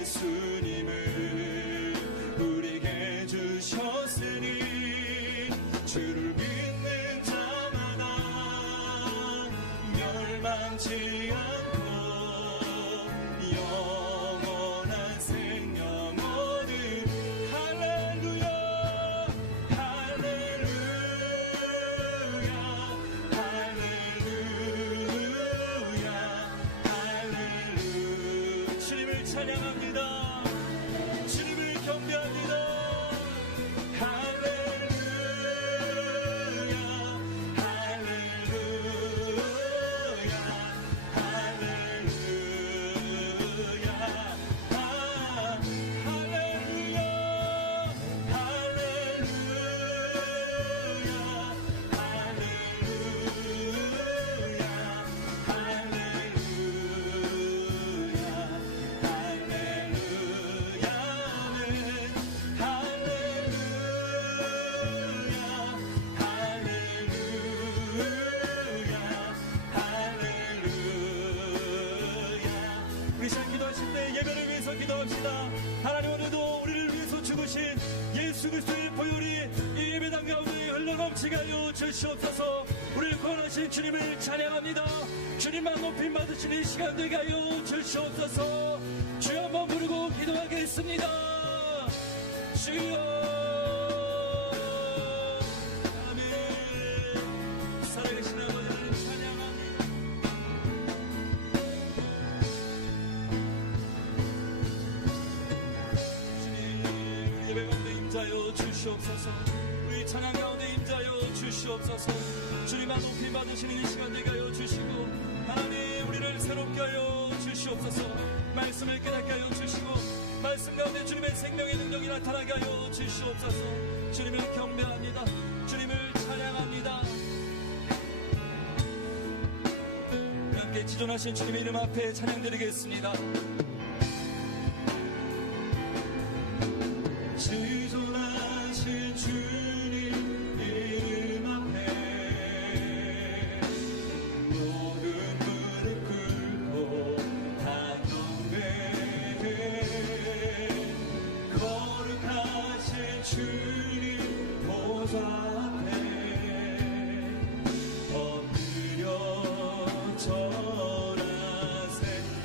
예수님을 우리에게 주셨으니 주를 믿는 자마다 멸망치 않고 영원한 생명 얻으리. 할렐루야 할렐루야 할렐루야 할렐루야. 주님을 찬양합니다. 주님을 경배합니다. 할렐루야 할렐루야 할렐루야 할렐루야 우리 잘 기도하실 때 예배를 위해서 기도합시다. 하나님, 오늘도 우리를 위해서 죽으신 예수 그리스도의 보혈이 이 예배당 가운데 흘러넘치게 하여 주시옵소서. 우리를 구원하신 주님을 찬양합니다. 주님만 높임 받으시는 시간 되게 하여 주시옵소서. 주여 한번 부르고 기도하겠습니다. 주여. 아멘. 살아계신 아버지를 찬양합니다. 주님, 예배 가운데 임자여 주시옵소서. 우리 찬양 가운데 임자여 주시옵소서. 주님만 높임 받으시는 이 시간 되게 하여 주시고, 하나님 우리를 새롭게 하여 주시옵소서. 말씀을 깨닫게 하여 주시고, 말씀 가운데 주님의 생명의 능력이 나타나게 하여 주시옵소서. 주님을 경배합니다. 주님을 찬양합니다. 함께 지존하신 주님의 이름 앞에 찬양드리겠습니다. 지존하신 주님 이름 앞에 모든 무릎 꿇고 다 경배해. 거룩하신 주님 보좌 앞에 엎드려 절하세.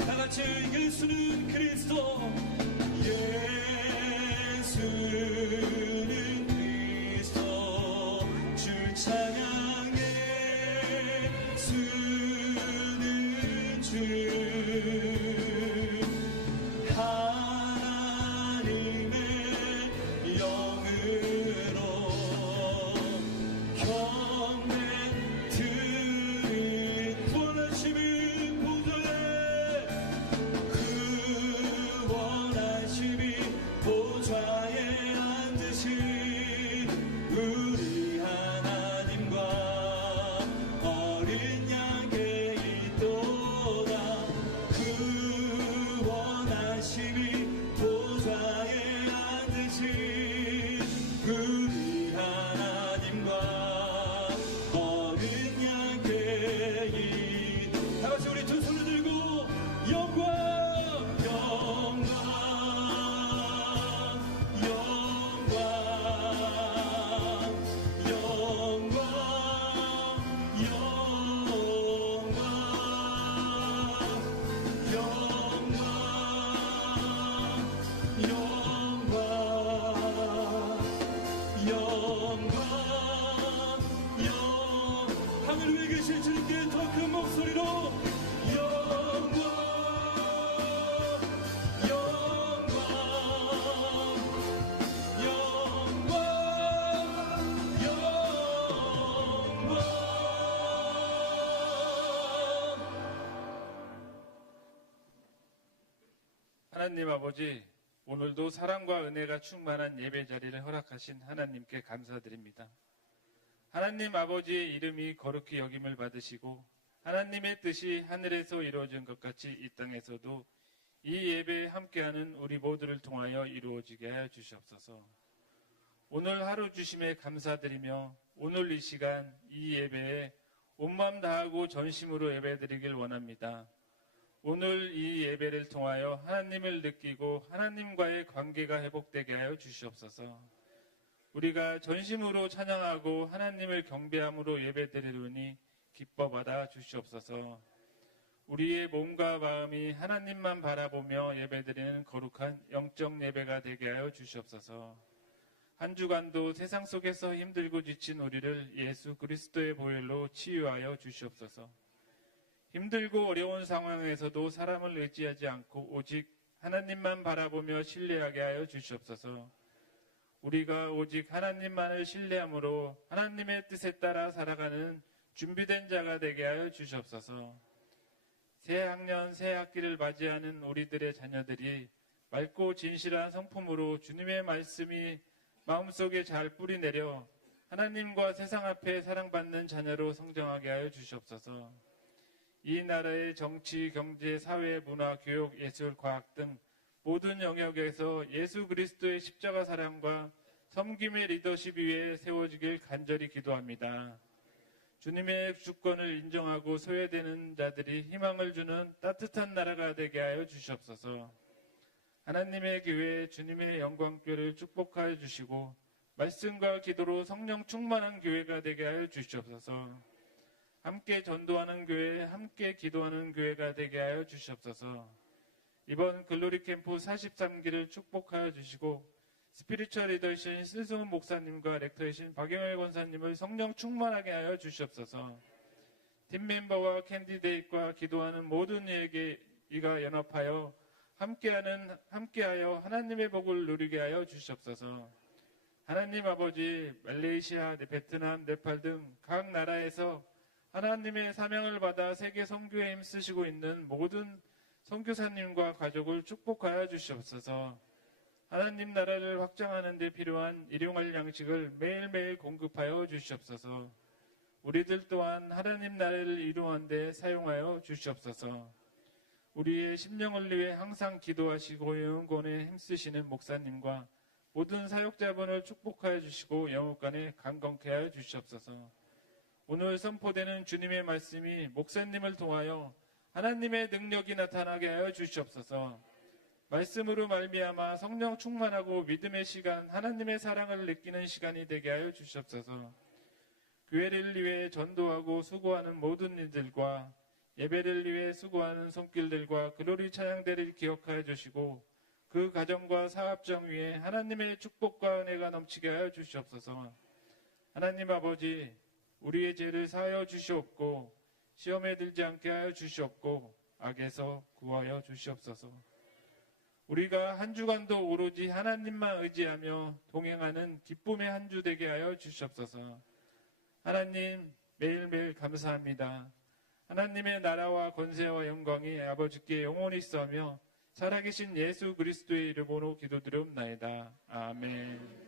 다같이 예수는 그리스도, 예수는 그리스도, 주 찬양해. 예수는 주, 하나님의 영으로 경배 드린 구원하심이 보좌에, 구원하심이 보좌에 앉으신 우리 하나님과 어린 양께 있도다. 구원하심이 보좌에 앉으신 우리 하나님과 어린 양께 있도다. 다같이 우리 두 손을 들고 영광 영광 영광 영광 하늘 위에 계신 주님께 더 큰 목소리로 영광 영광 영광 영광. 하나님 아버지, 오늘도 사랑과 은혜가 충만한 예배 자리를 허락하신 하나님께 감사드립니다. 하나님 아버지의 이름이 거룩히 여김을 받으시고, 하나님의 뜻이 하늘에서 이루어진 것 같이 이 땅에서도 이 예배에 함께하는 우리 모두를 통하여 이루어지게 하여 주시옵소서. 오늘 하루 주심에 감사드리며, 오늘 이 시간 이 예배에 온마음 다하고 전심으로 예배드리길 원합니다. 오늘 이 예배를 통하여 하나님을 느끼고 하나님과의 관계가 회복되게 하여 주시옵소서. 우리가 전심으로 찬양하고 하나님을 경배함으로 예배드리노니 기뻐 받아 주시옵소서. 우리의 몸과 마음이 하나님만 바라보며 예배드리는 거룩한 영적 예배가 되게 하여 주시옵소서. 한 주간도 세상 속에서 힘들고 지친 우리를 예수 그리스도의 보혈로 치유하여 주시옵소서. 힘들고 어려운 상황에서도 사람을 의지하지 않고 오직 하나님만 바라보며 신뢰하게 하여 주시옵소서. 우리가 오직 하나님만을 신뢰함으로 하나님의 뜻에 따라 살아가는 준비된 자가 되게 하여 주시옵소서. 새 학년, 새 학기를 맞이하는 우리들의 자녀들이 맑고 진실한 성품으로 주님의 말씀이 마음속에 잘 뿌리내려 하나님과 세상 앞에 사랑받는 자녀로 성장하게 하여 주시옵소서. 이 나라의 정치, 경제, 사회, 문화, 교육, 예술, 과학 등 모든 영역에서 예수 그리스도의 십자가 사랑과 섬김의 리더십 위에 세워지길 간절히 기도합니다. 주님의 주권을 인정하고 소외되는 자들이 희망을 주는 따뜻한 나라가 되게 하여 주시옵소서. 하나님의 교회 주님의 영광교회를 축복하여 주시고 말씀과 기도로 성령 충만한 교회가 되게 하여 주시옵소서. 함께 전도하는 교회, 함께 기도하는 교회가 되게 하여 주시옵소서. 이번 글로리 캠프 43기를 축복하여 주시고 스피리추얼 리더이신 신승훈 목사님과 렉터이신 박영일 권사님을 성령 충만하게 하여 주시옵소서. 팀 멤버와 캔디데이트과 기도하는 모든 이에게 이가 연합하여 함께하여 하나님의 복을 누리게 하여 주시옵소서. 하나님 아버지, 말레이시아, 베트남, 네팔 등 각 나라에서 하나님의 사명을 받아 세계 선교에 힘쓰시고 있는 모든 선교사님과 가족을 축복하여 주시옵소서. 하나님 나라를 확장하는 데 필요한 일용할 양식을 매일매일 공급하여 주시옵소서. 우리들 또한 하나님 나라를 이루는 데 사용하여 주시옵소서. 우리의 심령을 위해 항상 기도하시고 응원에 힘쓰시는 목사님과 모든 사역자분을 축복하여 주시고 영육간에 강건케 하여 주시옵소서. 오늘 선포되는 주님의 말씀이 목사님을 통하여 하나님의 능력이 나타나게 하여 주시옵소서. 말씀으로 말미암아 성령 충만하고 믿음의 시간, 하나님의 사랑을 느끼는 시간이 되게 하여 주시옵소서. 교회를 위해 전도하고 수고하는 모든 이들과 예배를 위해 수고하는 손길들과 글로리 찬양대를 기억하여 주시고 그 가정과 사업장 위에 하나님의 축복과 은혜가 넘치게 하여 주시옵소서. 하나님 아버지, 우리의 죄를 사하여 주시옵고 시험에 들지 않게 하여 주시옵고 악에서 구하여 주시옵소서. 우리가 한 주간도 오로지 하나님만 의지하며 동행하는 기쁨의 한 주 되게 하여 주시옵소서. 하나님, 매일매일 감사합니다. 하나님의 나라와 권세와 영광이 아버지께 영원히 있으며 살아계신 예수 그리스도의 이름으로 기도드리옵나이다. 아멘.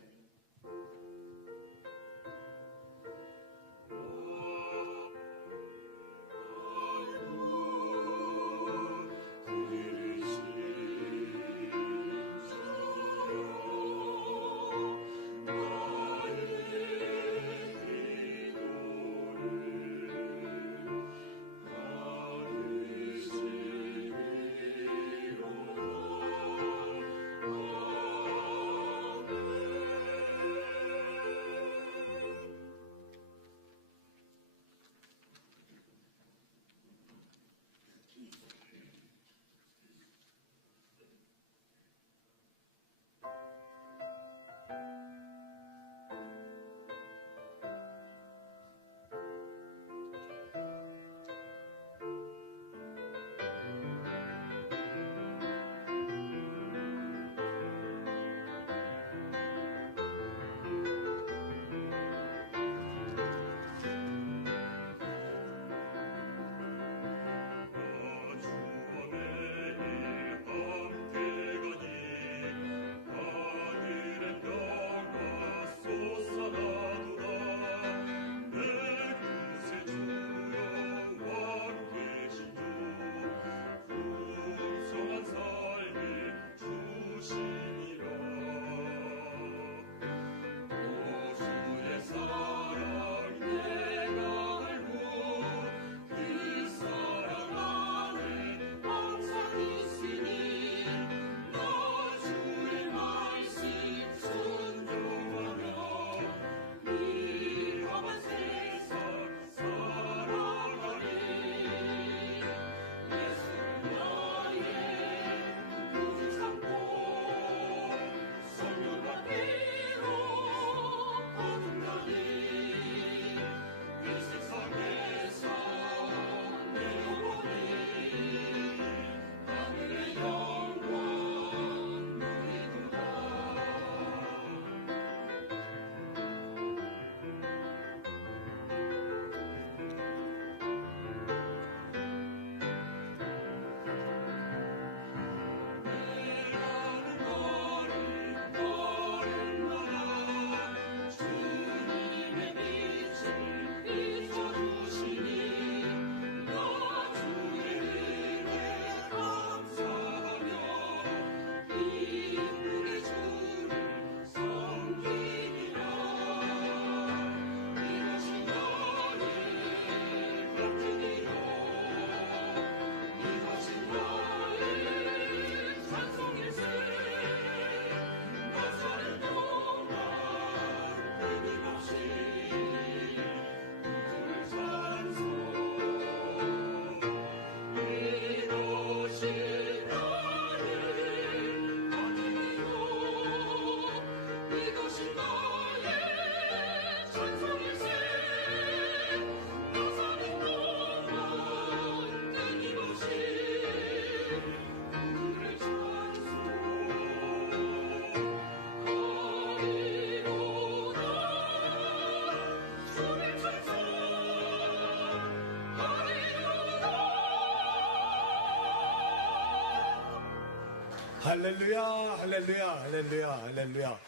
할렐루야, 할렐루야, 할렐루야, 할렐루야.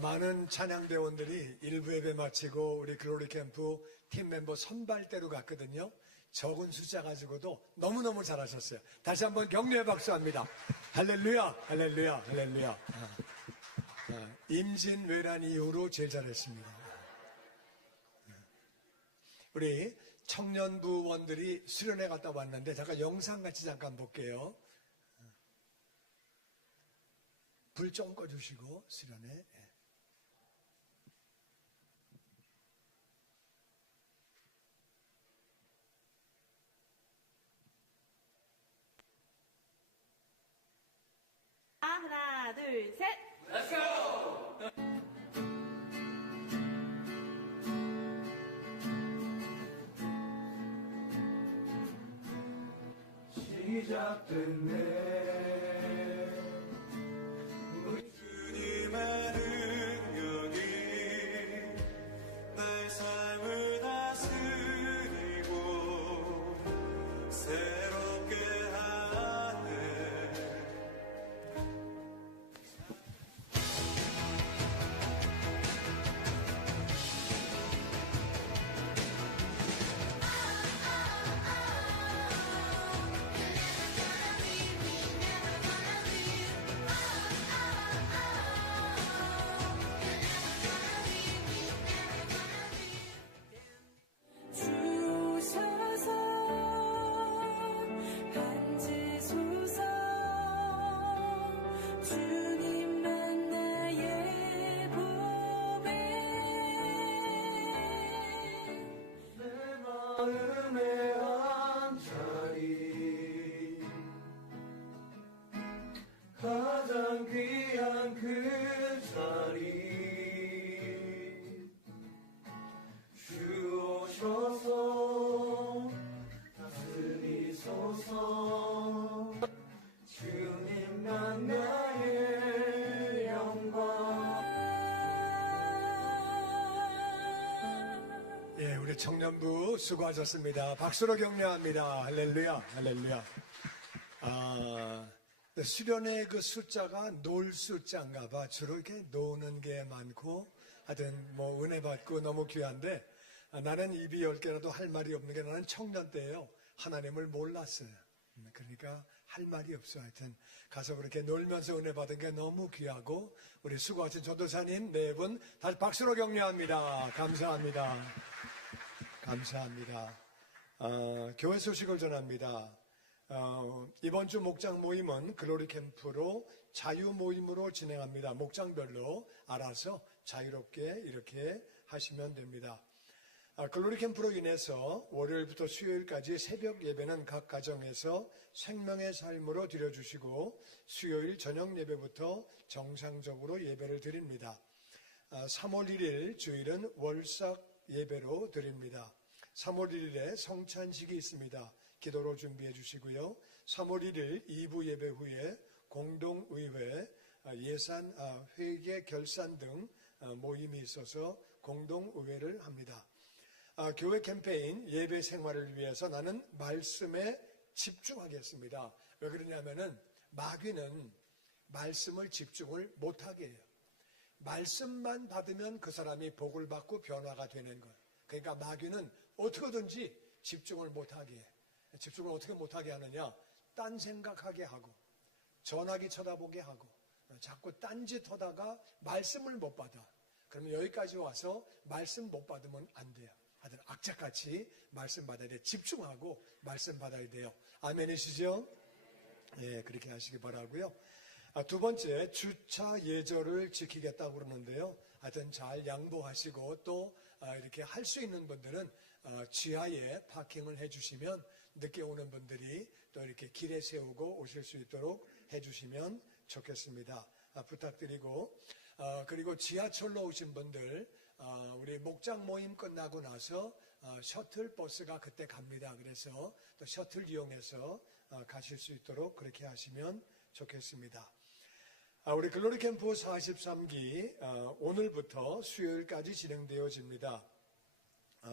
많은 찬양대원들이 일부 예배 마치고 우리 글로리 캠프 팀 멤버 선발대로 갔거든요. 적은 숫자 가지고도 너무너무 잘하셨어요. 다시 한번 격려의 박수합니다. 할렐루야, 할렐루야, 할렐루야. 임진왜란 이후로 제일 잘했습니다. 우리 청년부원들이 수련회 갔다 왔는데 잠깐 영상 같이 잠깐 볼게요. 불 좀 꺼주시고 수련회. 하나, 둘, 셋. 주님의 능력이 내 삶을 다스리고 새롭게 하네. 주셔서 반지소서 주님만 나의 보배 마음의 한 자리 가장 귀한 그 자리 주 오셔서 다스리소서 주님만 나의 영광. 예, 우리 청년부 수고하셨습니다. 박수로 격려합니다. 할렐루야, 할렐루야. 수련회 그 숫자가 놀 숫자인가 봐. 주로 이렇게 노는 게 많고, 하여튼 뭐 은혜 받고 너무 귀한데, 나는 입이 10개라도 할 말이 없는 게 나는 청년 때예요. 하나님을 몰랐어요. 그러니까 할 말이 없어. 하여튼 가서 그렇게 놀면서 은혜 받은 게 너무 귀하고, 우리 수고하신 전도사님 4분 다시 박수로 격려합니다. 감사합니다. 감사합니다. 교회 소식을 전합니다. 이번 주 목장 모임은 글로리 캠프로 자유 모임으로 진행합니다. 목장별로 알아서 자유롭게 이렇게 하시면 됩니다. 글로리 캠프로 인해서 월요일부터 수요일까지 새벽 예배는 각 가정에서 생명의 삶으로 드려주시고 수요일 저녁 예배부터 정상적으로 예배를 드립니다. 3월 1일 주일은 월삭 예배로 드립니다. 3월 1일에 성찬식이 있습니다. 기도로 준비해 주시고요. 3월 1일 2부 예배 후에 공동의회 예산 회계 결산 등 모임이 있어서 공동의회를 합니다. 교회 캠페인 예배 생활을 위해서 나는 말씀에 집중하겠습니다. 왜 그러냐면은 마귀는 말씀을 집중을 못하게 해요. 말씀만 받으면 그 사람이 복을 받고 변화가 되는 거예요. 그러니까 마귀는 어떻게든지 집중을 못하게 해. 집중을 어떻게 못하게 하느냐? 딴 생각하게 하고 전화기 쳐다보게 하고 자꾸 딴짓 하다가 말씀을 못 받아. 그러면 여기까지 와서 말씀 못 받으면 안 돼요. 하여튼 악착같이 말씀 받아야 돼. 집중하고 말씀 받아야 돼요. 아멘이시죠? 예, 그렇게 하시기 바라고요. 두 번째, 주차 예절을 지키겠다고 그러는데요. 하여튼 잘 양보하시고 또 이렇게 할 수 있는 분들은 지하에 파킹을 해주시면 늦게 오는 분들이 또 이렇게 길에 세우고 오실 수 있도록 해주시면 좋겠습니다. 부탁드리고 그리고 지하철로 오신 분들 우리 목장 모임 끝나고 나서 셔틀 버스가 그때 갑니다. 그래서 또 셔틀 이용해서 가실 수 있도록 그렇게 하시면 좋겠습니다. 우리 글로리 캠프 43기 오늘부터 수요일까지 진행되어집니다.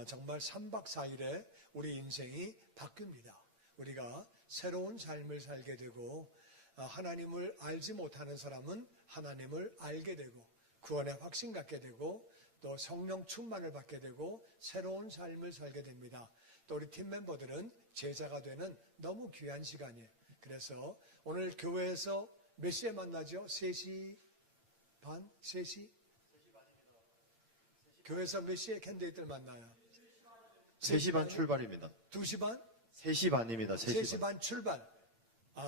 정말 3박 4일에 우리 인생이 바뀝니다. 우리가 새로운 삶을 살게 되고 하나님을 알지 못하는 사람은 하나님을 알게 되고 구원의 확신 갖게 되고 또 성령 충만을 받게 되고 새로운 삶을 살게 됩니다. 또 우리 팀 멤버들은 제자가 되는 너무 귀한 시간이에요. 그래서 오늘 교회에서 몇 시에 만나죠? 3시 반? 3시? 교회에서 몇 시에 캔디데이트를 만나요? 3시 반 출발입니다. 2시 반? 3시 반입니다. 3시 반 출발.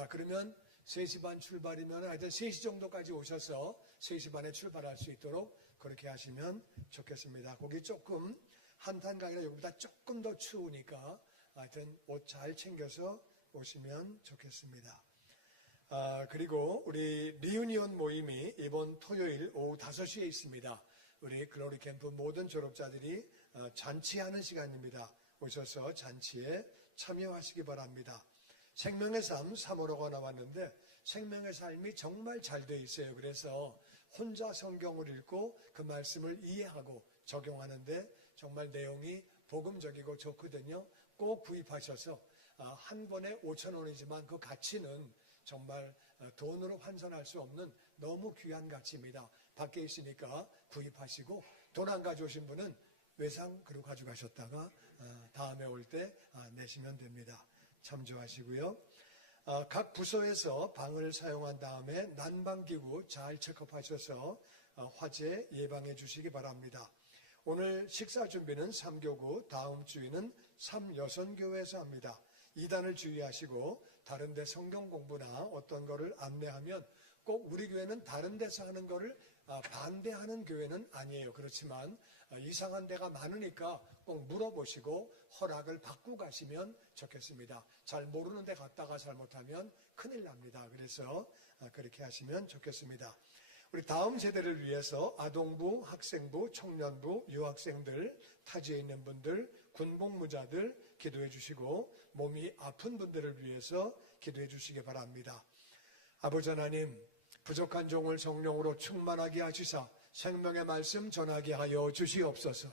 그러면 3시 반 출발이면 하여튼 3시 정도까지 오셔서 3시 반에 출발할 수 있도록 그렇게 하시면 좋겠습니다. 거기 조금 한탄강이라 여기보다 조금 더 추우니까 하여튼 옷 잘 챙겨서 오시면 좋겠습니다. 그리고 우리 리유니온 모임이 이번 토요일 오후 5시에 있습니다. 우리 글로리 캠프 모든 졸업자들이 잔치하는 시간입니다. 오셔서 잔치에 참여하시기 바랍니다. 생명의 삶 3호로가 나왔는데 생명의 삶이 정말 잘 돼 있어요. 그래서 혼자 성경을 읽고 그 말씀을 이해하고 적용하는데 정말 내용이 복음적이고 좋거든요. 꼭 구입하셔서 한 번에 5,000원이지만 그 가치는 정말 돈으로 환산할 수 없는 너무 귀한 가치입니다. 밖에 있으니까 구입하시고 돈 안 가져오신 분은 외상 그리고 가져가셨다가 다음에 올 때 내시면 됩니다. 참조하시고요. 각 부서에서 방을 사용한 다음에 난방기구 잘 체크하셔서 화재 예방해 주시기 바랍니다. 오늘 식사 준비는 3교구, 다음 주에는 3여선교회에서 합니다. 이단을 주의하시고 다른 데 성경 공부나 어떤 거를 안내하면 꼭 우리 교회는 다른 데서 하는 거를 반대하는 교회는 아니에요. 그렇지만 이상한 데가 많으니까 꼭 물어보시고 허락을 받고 가시면 좋겠습니다. 잘 모르는 데 갔다가 잘못하면 큰일 납니다. 그래서 그렇게 하시면 좋겠습니다. 우리 다음 세대를 위해서 아동부, 학생부, 청년부, 유학생들, 타지에 있는 분들, 군복무자들 기도해 주시고 몸이 아픈 분들을 위해서 기도해 주시기 바랍니다. 아버지 하나님, 부족한 종을 성령으로 충만하게 하시사 생명의 말씀 전하게 하여 주시옵소서.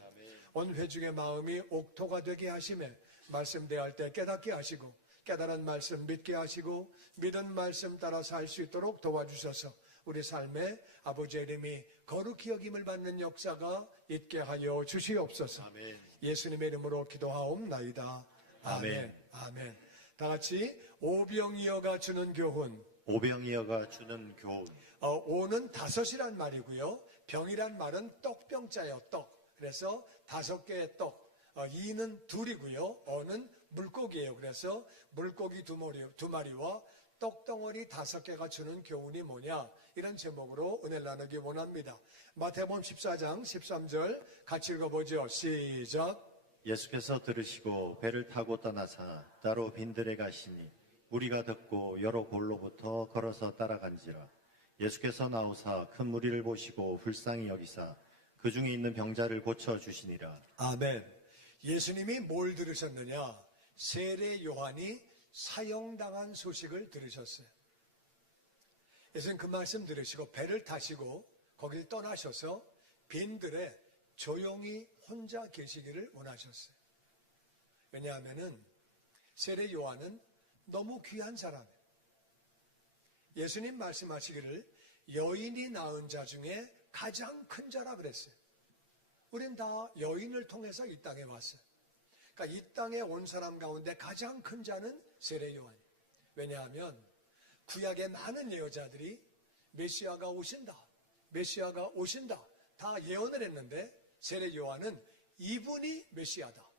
온 회중의 마음이 옥토가 되게 하심에 말씀 대할 때 깨닫게 하시고 깨달은 말씀 믿게 하시고 믿은 말씀 따라 살 수 있도록 도와주셔서 우리 삶에 아버지의 이름이 거룩히 여김을 받는 역사가 있게 하여 주시옵소서. 아멘. 예수님의 이름으로 기도하옵나이다. 아멘. 아멘. 다 같이 오병이어가 주는 교훈. 오병이어가 주는 교훈. 오는 5이란 말이고요. 병이란 말은 떡병자예요. 떡. 그래서 5개의 떡. 이는 둘이고요. 어는 물고기예요. 그래서 물고기 2마리와 떡덩어리 5개가 주는 교훈이 뭐냐, 이런 제목으로 은혜를 나누기 원합니다. 마태복음 14장 13절 같이 읽어보죠. 시작. 예수께서 들으시고 배를 타고 떠나사 따로 빈들에 가시니 무리가 듣고 여러 골로부터 걸어서 따라간지라. 예수께서 나오사 큰 무리를 보시고 불쌍히 여기사 그 중에 있는 병자를 고쳐주시니라. 아멘. 예수님이 뭘 들으셨느냐? 세례 요한이 사형당한 소식을 들으셨어요. 예수님 그 말씀 들으시고 배를 타시고 거길 떠나셔서 빈들에 조용히 혼자 계시기를 원하셨어요. 왜냐하면은 세례 요한은 너무 귀한 사람이에요. 예수님 말씀하시기를 여인이 낳은 자 중에 가장 큰 자라 그랬어요. 우린 다 여인을 통해서 이 땅에 왔어요. 그러니까 이 땅에 온 사람 가운데 가장 큰 자는 세례 요한이에요. 왜냐하면 구약의 많은 예언자들이 메시아가 오신다, 메시아가 오신다 다 예언을 했는데 세례 요한은 이분이 메시아다,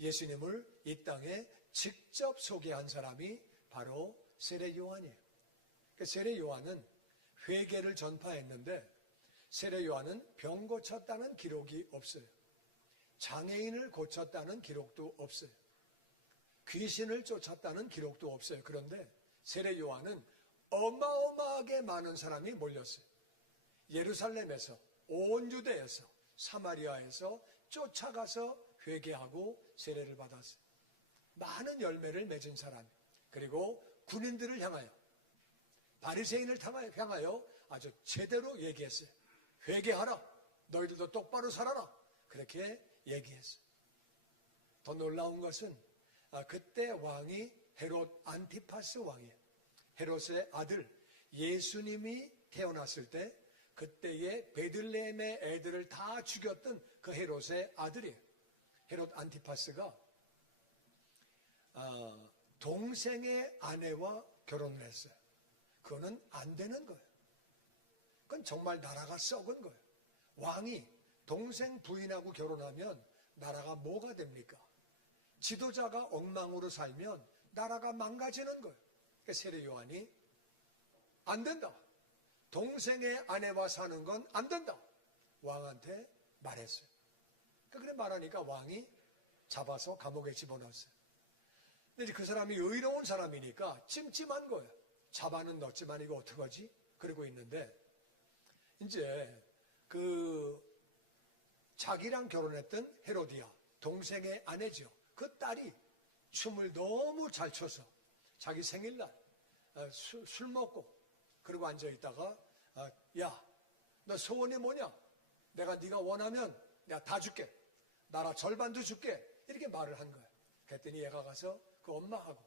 예수님을 이 땅에 직접 소개한 사람이 바로 세례 요한이에요. 그러니까 세례 요한은 회개를 전파했는데 세례 요한은 병 고쳤다는 기록이 없어요. 장애인을 고쳤다는 기록도 없어요. 귀신을 쫓았다는 기록도 없어요. 그런데 세례 요한은 어마어마하게 많은 사람이 몰렸어요. 예루살렘에서, 온 유대에서, 사마리아에서 쫓아가서 회개하고 세례를 받았어요. 많은 열매를 맺은 사람, 그리고 군인들을 향하여, 바리새인을 향하여 아주 제대로 얘기했어요. 회개하라, 너희들도 똑바로 살아라, 그렇게 얘기했어요. 더 놀라운 것은 그때 왕이 헤롯 안티파스 왕이에요. 헤롯의 아들 예수님이 태어났을 때 그때의 베들레헴의 애들을 다 죽였던 그 헤롯의 아들이에요. 헤롯 안티파스가 동생의 아내와 결혼을 했어요. 그거는 안 되는 거예요. 그건 정말 나라가 썩은 거예요. 왕이 동생 부인하고 결혼하면 나라가 뭐가 됩니까? 지도자가 엉망으로 살면 나라가 망가지는 거예요. 그러니까 세례 요한이 안 된다. 동생의 아내와 사는 건 안 된다. 왕한테 말했어요. 그래 말하니까 왕이 잡아서 감옥에 집어넣었어요. 근데 이제 그 사람이 의로운 사람이니까 찜찜한 거예요. 잡아는 넣었지만 이거 어떡하지? 그러고 있는데 이제 그 자기랑 결혼했던 헤로디아 동생의 아내죠. 그 딸이 춤을 너무 잘 춰서 자기 생일날 술 먹고 그러고 앉아있다가 야, 너 소원이 뭐냐? 내가 네가 원하면 내가 다 줄게. 나라 절반도 줄게. 이렇게 말을 한 거예요. 그랬더니 얘가 가서 그 엄마하고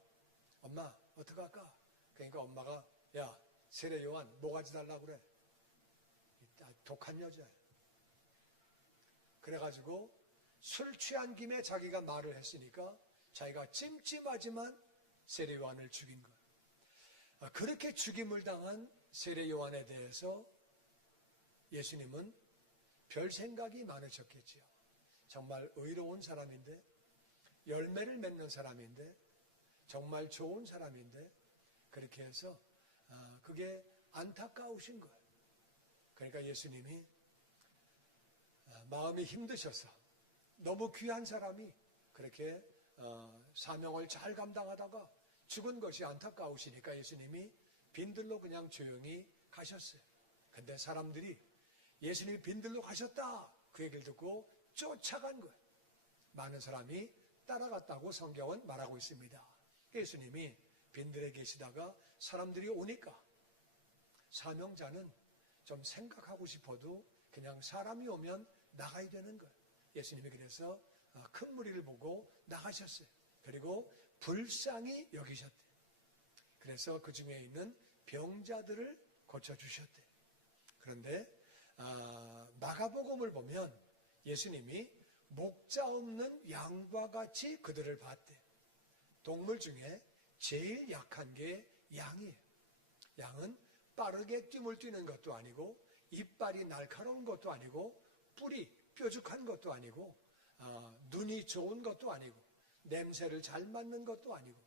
엄마 어떡할까? 그러니까 엄마가 야, 세례 요한 뭐가지 달라고 그래? 독한 여자예요. 그래가지고 술 취한 김에 자기가 말을 했으니까 자기가 찜찜하지만 세례 요한을 죽인 거예요. 그렇게 죽임을 당한 세례 요한에 대해서 예수님은 별 생각이 많으셨겠지요. 정말 의로운 사람인데 열매를 맺는 사람인데 정말 좋은 사람인데 그렇게 해서 그게 안타까우신 거예요. 그러니까 예수님이 마음이 힘드셔서 너무 귀한 사람이 그렇게 사명을 잘 감당하다가 죽은 것이 안타까우시니까 예수님이 빈들로 그냥 조용히 가셨어요. 근데 사람들이 예수님이 빈들로 가셨다 그 얘기를 듣고 쫓아간 거예요. 많은 사람이 따라갔다고 성경은 말하고 있습니다. 예수님이 빈들에 계시다가 사람들이 오니까 사명자는 좀 생각하고 싶어도 그냥 사람이 오면 나가야 되는 거예요. 예수님이 그래서 큰 무리를 보고 나가셨어요. 그리고 불쌍히 여기셨대요. 그래서 그 중에 있는 병자들을 고쳐주셨대요. 그런데 마가복음을 보면 예수님이 목자 없는 양과 같이 그들을 봤대요. 동물 중에 제일 약한 게 양이에요. 양은 빠르게 뜀을 뛰는 것도 아니고 이빨이 날카로운 것도 아니고 뿔이 뾰족한 것도 아니고 눈이 좋은 것도 아니고 냄새를 잘 맡는 것도 아니고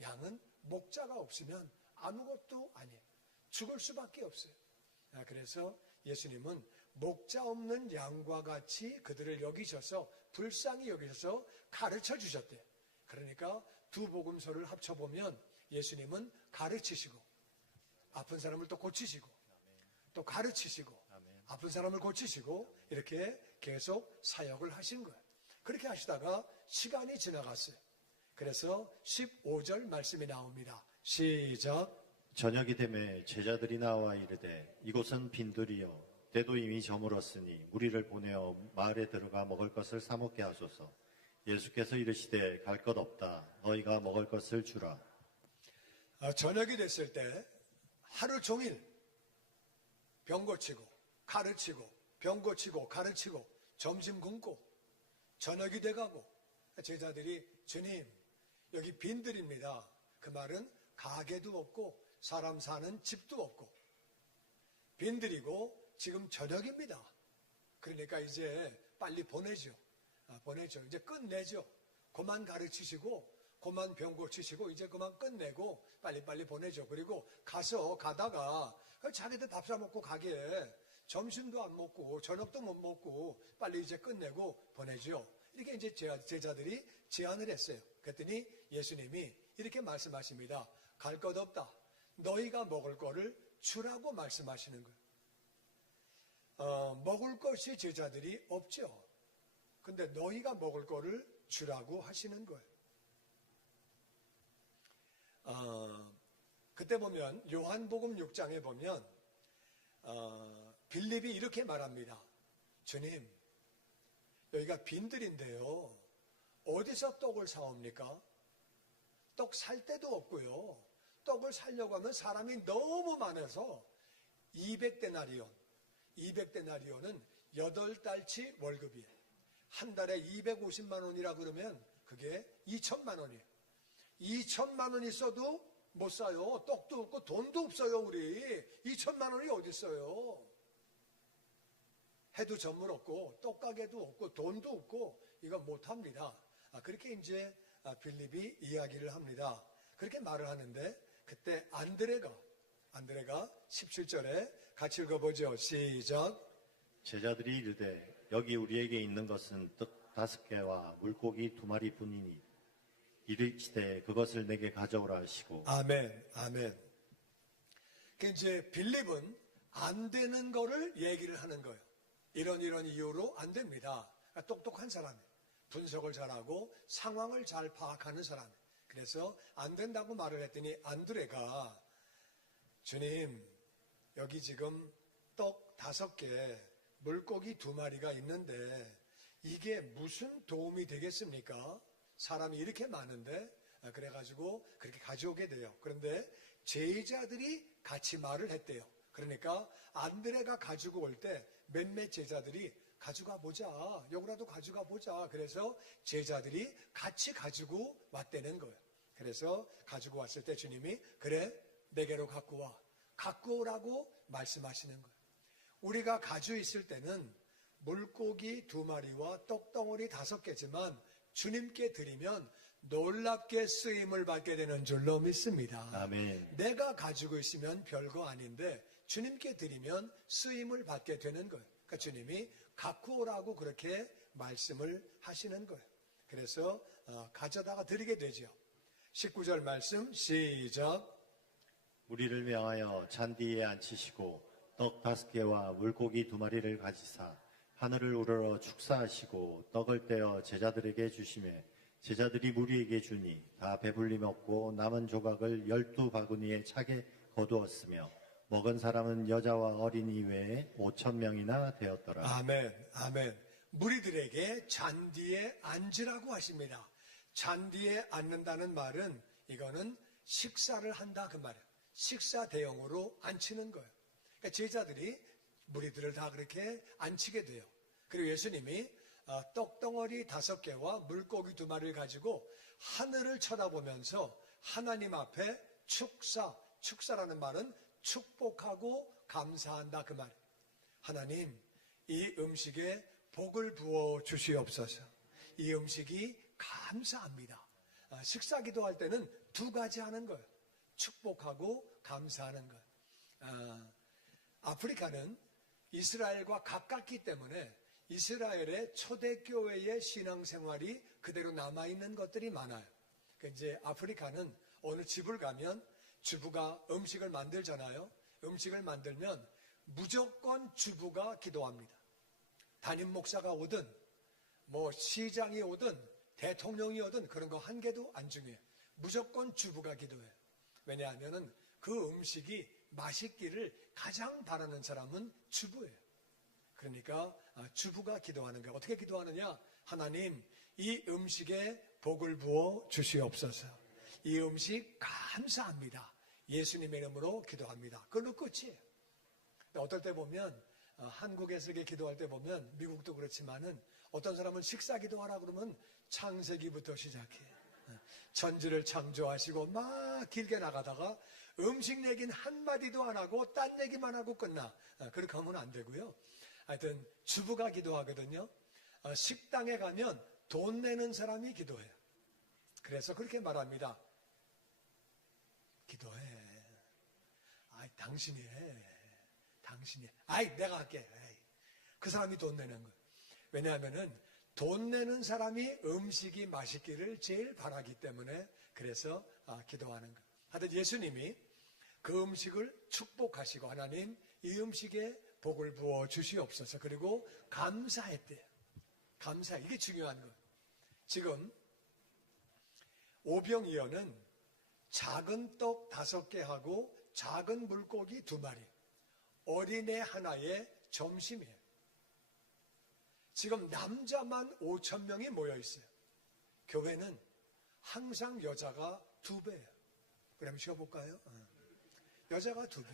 양은 목자가 없으면 아무것도 아니에요. 죽을 수밖에 없어요. 그래서 예수님은 목자 없는 양과 같이 그들을 여기셔서 불쌍히 여기셔서 가르쳐 주셨대요. 그러니까 두 복음서를 합쳐보면 예수님은 가르치시고 아픈 사람을 또 고치시고 또 가르치시고 아픈 사람을 고치시고 이렇게 계속 사역을 하신 거예요. 그렇게 하시다가 시간이 지나갔어요. 그래서 15절 말씀이 나옵니다. 시작. 저녁이 되매 제자들이 나와 이르되 이곳은 빈들이요 때도 이미 저물었으니 무리를 보내어 마을에 들어가 먹을 것을 사 먹게 하소서. 예수께서 이르시되 갈 것 없다. 너희가 먹을 것을 주라. 저녁이 됐을 때 하루 종일 병 고치고 가르치고 병 고치고 가르치고 점심 굶고 저녁이 돼가고 제자들이 주님 여기 빈들입니다. 그 말은 가게도 없고 사람 사는 집도 없고 빈들이고 지금 저녁입니다. 그러니까 이제 빨리 보내죠. 보내죠. 이제 끝내죠. 그만 가르치시고 그만 병 고치시고 이제 그만 끝내고 빨리빨리 보내죠. 그리고 가다가 자기들 밥 사 먹고 가게 점심도 안 먹고 저녁도 못 먹고 빨리 이제 끝내고 보내죠. 이렇게 이제 제자들이 제안을 했어요. 그랬더니 예수님이 이렇게 말씀하십니다. 갈 것 없다. 너희가 먹을 거를 주라고 말씀하시는 거예요. 먹을 것이 제자들이 없죠. 근데 너희가 먹을 거를 주라고 하시는 거예요. 그때 보면 요한복음 6장에 보면 빌립이 이렇게 말합니다. 주님, 여기가 빈들인데요. 어디서 떡을 사옵니까? 떡 살 데도 없고요. 떡을 사려고 하면 사람이 너무 많아서 200데나리온, 200데나리온은 8달치 월급이에요. 한 달에 250만 원이라 그러면 그게 2천만 원이에요. 2천만 원 있어도 못 사요. 떡도 없고 돈도 없어요, 우리. 2천만 원이 어디 있어요? 해도 전문 없고 떡가게도 없고 돈도 없고 이거 못합니다. 그렇게 이제 빌립이 이야기를 합니다. 그렇게 말을 하는데 그때 안드레가 17절에 같이 읽어보죠. 시작. 제자들이 이르되 여기 우리에게 있는 것은 떡 5개와 물고기 2마리뿐이니 이르시되 그것을 내게 가져오라 하시고. 아멘, 아멘. 이제 빌립은 안 되는 거를 얘기를 하는 거예요. 이런 이유로 안 됩니다. 똑똑한 사람이에요. 분석을 잘하고 상황을 잘 파악하는 사람이에요. 그래서 안 된다고 말을 했더니 안드레가 주님, 여기 지금 떡 5개, 물고기 2마리가 있는데 이게 무슨 도움이 되겠습니까? 사람이 이렇게 많은데. 그래가지고 그렇게 가져오게 돼요. 그런데 제자들이 같이 말을 했대요. 그러니까 안드레가 가지고 올 때 몇몇 제자들이 가져가 보자. 요거라도 가져가 보자. 그래서 제자들이 같이 가지고 왔다는 거예요. 그래서 가지고 왔을 때 주님이 그래, 내게로 갖고 와. 갖고 오라고 말씀하시는 거예요. 우리가 가지고 있을 때는 물고기 2마리와 떡덩어리 5개지만 주님께 드리면 놀랍게 쓰임을 받게 되는 줄로 믿습니다. 아멘. 내가 가지고 있으면 별거 아닌데 주님께 드리면 쓰임을 받게 되는 거예요. 그러니까 주님이 갖고 오라고 그렇게 말씀을 하시는 거예요. 그래서 가져다가 드리게 되죠. 19절 말씀 시작. 우리를 명하여 잔디에 앉히시고 떡 5개와 물고기 2마리를 가지사 하늘을 우러러 축사하시고 떡을 떼어 제자들에게 주시매 제자들이 무리에게 주니 다 배불리 먹고 남은 조각을 12바구니에 차게 거두었으며 먹은 사람은 여자와 어린이 외에 5,000명이나 되었더라. 아멘, 아멘. 무리들에게 잔디에 앉으라고 하십니다. 잔디에 앉는다는 말은 이거는 식사를 한다 그 말이에요. 식사 대용으로 앉히는 거예요. 그러니까 제자들이 무리들을 다 그렇게 앉히게 돼요. 그리고 예수님이 떡덩어리 5개와 물고기 2마리를 가지고 하늘을 쳐다보면서 하나님 앞에 축사라는 말은 축복하고 감사한다 그 말이에요. 하나님, 이 음식에 복을 부어 주시옵소서. 이 음식이 감사합니다. 식사 기도할 때는 2가지 하는 거예요. 축복하고 감사하는 거예요. 아프리카는 이스라엘과 가깝기 때문에 이스라엘의 초대교회의 신앙생활이 그대로 남아있는 것들이 많아요. 이제 아프리카는 어느 집을 가면 주부가 음식을 만들잖아요. 음식을 만들면 무조건 주부가 기도합니다. 담임 목사가 오든 뭐 시장이 오든 대통령이 오든 그런 거 한 개도 안 중요해요. 무조건 주부가 기도해요. 왜냐하면 그 음식이 맛있기를 가장 바라는 사람은 주부예요. 그러니까 주부가 기도하는 거예요. 어떻게 기도하느냐? 하나님, 이 음식에 복을 부어 주시옵소서. 이 음식 감사합니다. 예수님의 이름으로 기도합니다. 그걸로 끝이에요. 어떨 때 보면 한국에서 이렇게 기도할 때 보면 미국도 그렇지만은 어떤 사람은 식사 기도하라 그러면 창세기부터 시작해요. 천지를 창조하시고 막 길게 나가다가 음식 얘기는 한마디도 안 하고 딴 얘기만 하고 끝나. 그렇게 하면 안 되고요. 하여튼 주부가 기도하거든요. 식당에 가면 돈 내는 사람이 기도해요. 그래서 그렇게 말합니다. 기도해. 아이, 당신이 해. 당신이. 아이, 내가 할게. 아이. 그 사람이 돈 내는 거예요. 왜냐하면은 돈 내는 사람이 음식이 맛있기를 제일 바라기 때문에 그래서 기도하는 거예요. 하여튼 예수님이 그 음식을 축복하시고 하나님 이 음식에 복을 부어 주시옵소서. 그리고 감사했대요. 감사, 이게 중요한 거예요. 지금 오병이어는 작은 떡 5개하고 작은 물고기 2마리, 어린애 하나의 점심이에요. 지금 남자만 5,000명이 모여 있어요. 교회는 항상 여자가 2배예요. 우리 한번 쉬어볼까요? 여자가 2배.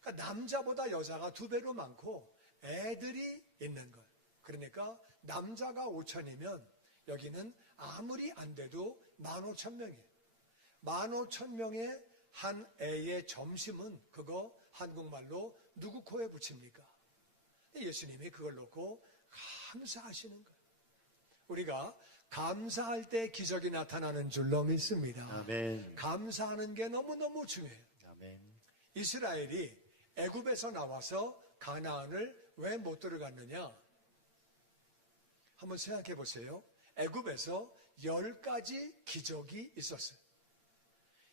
그러니까 남자보다 여자가 2배로 많고 애들이 있는 것. 그러니까 남자가 5천이면 여기는 아무리 안 돼도 15,000명이에요. 15,000명의 한 애의 점심은 그거 한국말로 누구 코에 붙입니까? 예수님이 그걸 놓고 감사하시는 거예요. 우리가 감사할 때 기적이 나타나는 줄로 믿습니다. 아멘. 감사하는 게 너무너무 중요해요. 아멘. 이스라엘이 애굽에서 나와서 가나안을 왜 못 들어갔느냐? 한번 생각해 보세요. 애굽에서 10가지 기적이 있었어요.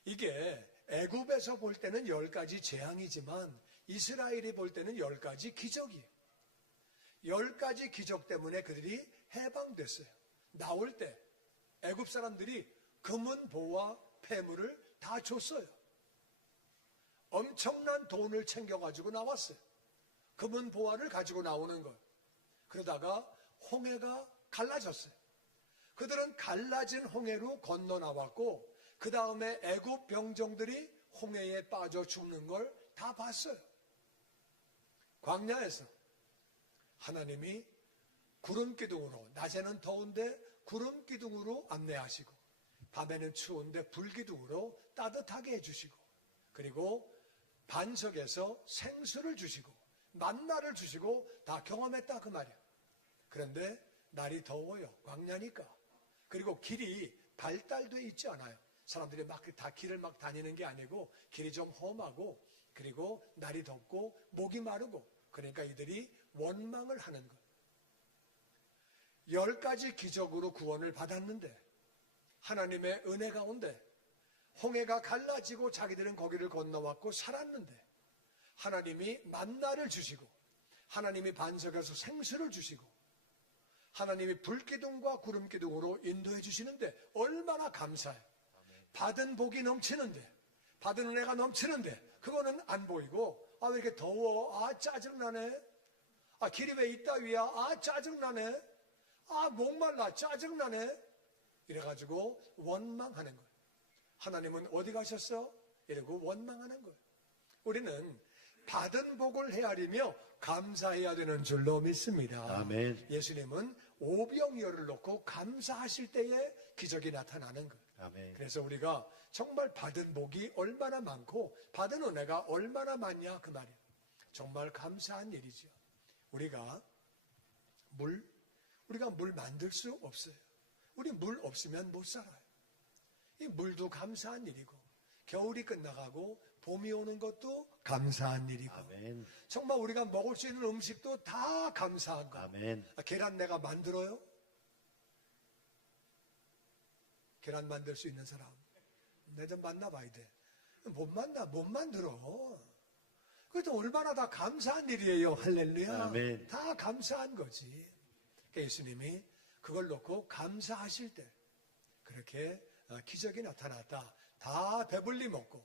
이게 애굽에서 볼 때는 10가지 재앙이지만 이스라엘이 볼 때는 10가지 기적이에요. 10가지 기적 때문에 그들이 해방됐어요. 나올 때 애굽 사람들이 금은 보와 폐물을 다 줬어요. 엄청난 돈을 챙겨가지고 나왔어요. 금은 보화를 가지고 나오는 것. 그러다가 홍해가 갈라졌어요. 그들은 갈라진 홍해로 건너 나왔고 그 다음에 애굽 병정들이 홍해에 빠져 죽는 걸 다 봤어요. 광야에서 하나님이 구름 기둥으로, 낮에는 더운데 구름 기둥으로 안내하시고 밤에는 추운데 불 기둥으로 따뜻하게 해주시고 그리고 반석에서 생수를 주시고 만나를 주시고 다 경험했다 그 말이야. 그런데 날이 더워요. 광야니까. 그리고 길이 발달돼 있지 않아요. 사람들이 막 다 길을 막 다니는 게 아니고 길이 좀 험하고 그리고 날이 덥고 목이 마르고 그러니까 이들이 원망을 하는 거예요. 10가지 기적으로 구원을 받았는데 하나님의 은혜 가운데 홍해가 갈라지고 자기들은 거기를 건너왔고 살았는데 하나님이 만나를 주시고 하나님이 반석에서 생수를 주시고 하나님이 불기둥과 구름기둥으로 인도해 주시는데 얼마나 감사해요. 받은 복이 넘치는데 받은 은혜가 넘치는데 그거는 안 보이고 아 왜 이렇게 더워? 아 짜증나네. 아 길이 왜 이따위야? 아 짜증나네. 아 목말라 짜증나네. 이래가지고 원망하는 거예요. 하나님은 어디 가셨어? 이러고 원망하는 거예요. 우리는 받은 복을 헤아리며 감사해야 되는 줄로 믿습니다. 아멘. 예수님은 오병이어를 놓고 감사하실 때에 기적이 나타나는 거예요. 아멘. 그래서 우리가 정말 받은 복이 얼마나 많고 받은 은혜가 얼마나 많냐 그 말이에요. 정말 감사한 일이죠. 우리가 물 만들 수 없어요. 우리 물 없으면 못 살아요. 이 물도 감사한 일이고 겨울이 끝나가고 봄이 오는 것도 감사한 일이고 아멘. 정말 우리가 먹을 수 있는 음식도 다 감사한 거. 아멘. 계란 내가 만들어요? 계란 만들 수 있는 사람 내 좀 만나봐야 돼. 못 만들어. 그것도 얼마나 다 감사한 일이에요. 할렐루야. 아멘. 다 감사한 거지. 그러니까 예수님이 그걸 놓고 감사하실 때 그렇게 기적이 나타났다. 다 배불리 먹고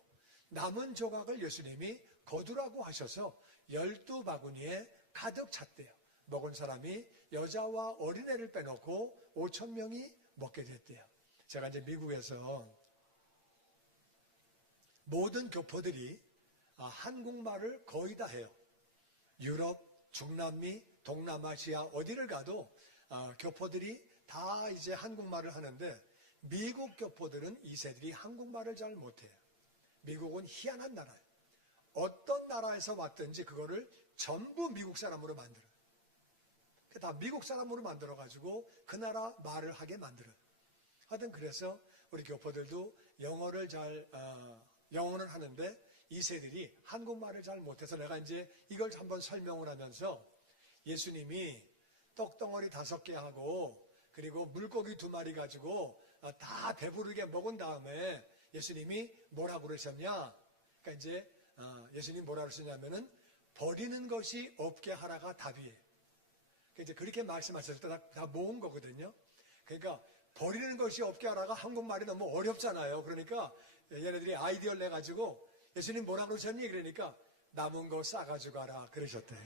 남은 조각을 예수님이 거두라고 하셔서 12바구니에 가득 찼대요. 먹은 사람이 여자와 어린애를 빼놓고 5,000명이 먹게 됐대요. 제가 이제 미국에서 모든 교포들이 한국말을 거의 다 해요. 유럽, 중남미, 동남아시아 어디를 가도 교포들이 다 이제 한국말을 하는데 미국 교포들은 2세들이 한국말을 잘 못해요. 미국은 희한한 나라예요. 어떤 나라에서 왔든지 그거를 전부 미국 사람으로 만들어요. 다 미국 사람으로 만들어가지고 그 나라 말을 하게 만들어요. 하여튼 그래서 우리 교포들도 영어는 하는데 2세들이 한국말을 잘 못해서 내가 이제 이걸 한번 설명을 하면서 예수님이 떡덩어리 5개 하고 그리고 물고기 2마리 가지고 다 배부르게 먹은 다음에 예수님이 뭐라고 그러셨냐? 그러니까 이제 예수님 뭐라고 그러셨냐면은 버리는 것이 없게 하라가 답이에요. 이제 그렇게 말씀하셨을 때 다 모은 거거든요. 그러니까 버리는 것이 없게 하라가 한국말이 너무 어렵잖아요. 그러니까 얘네들이 아이디어를 내가지고 예수님 뭐라 그러셨니? 그러니까 남은 거 싸가지고 가라 그러셨대.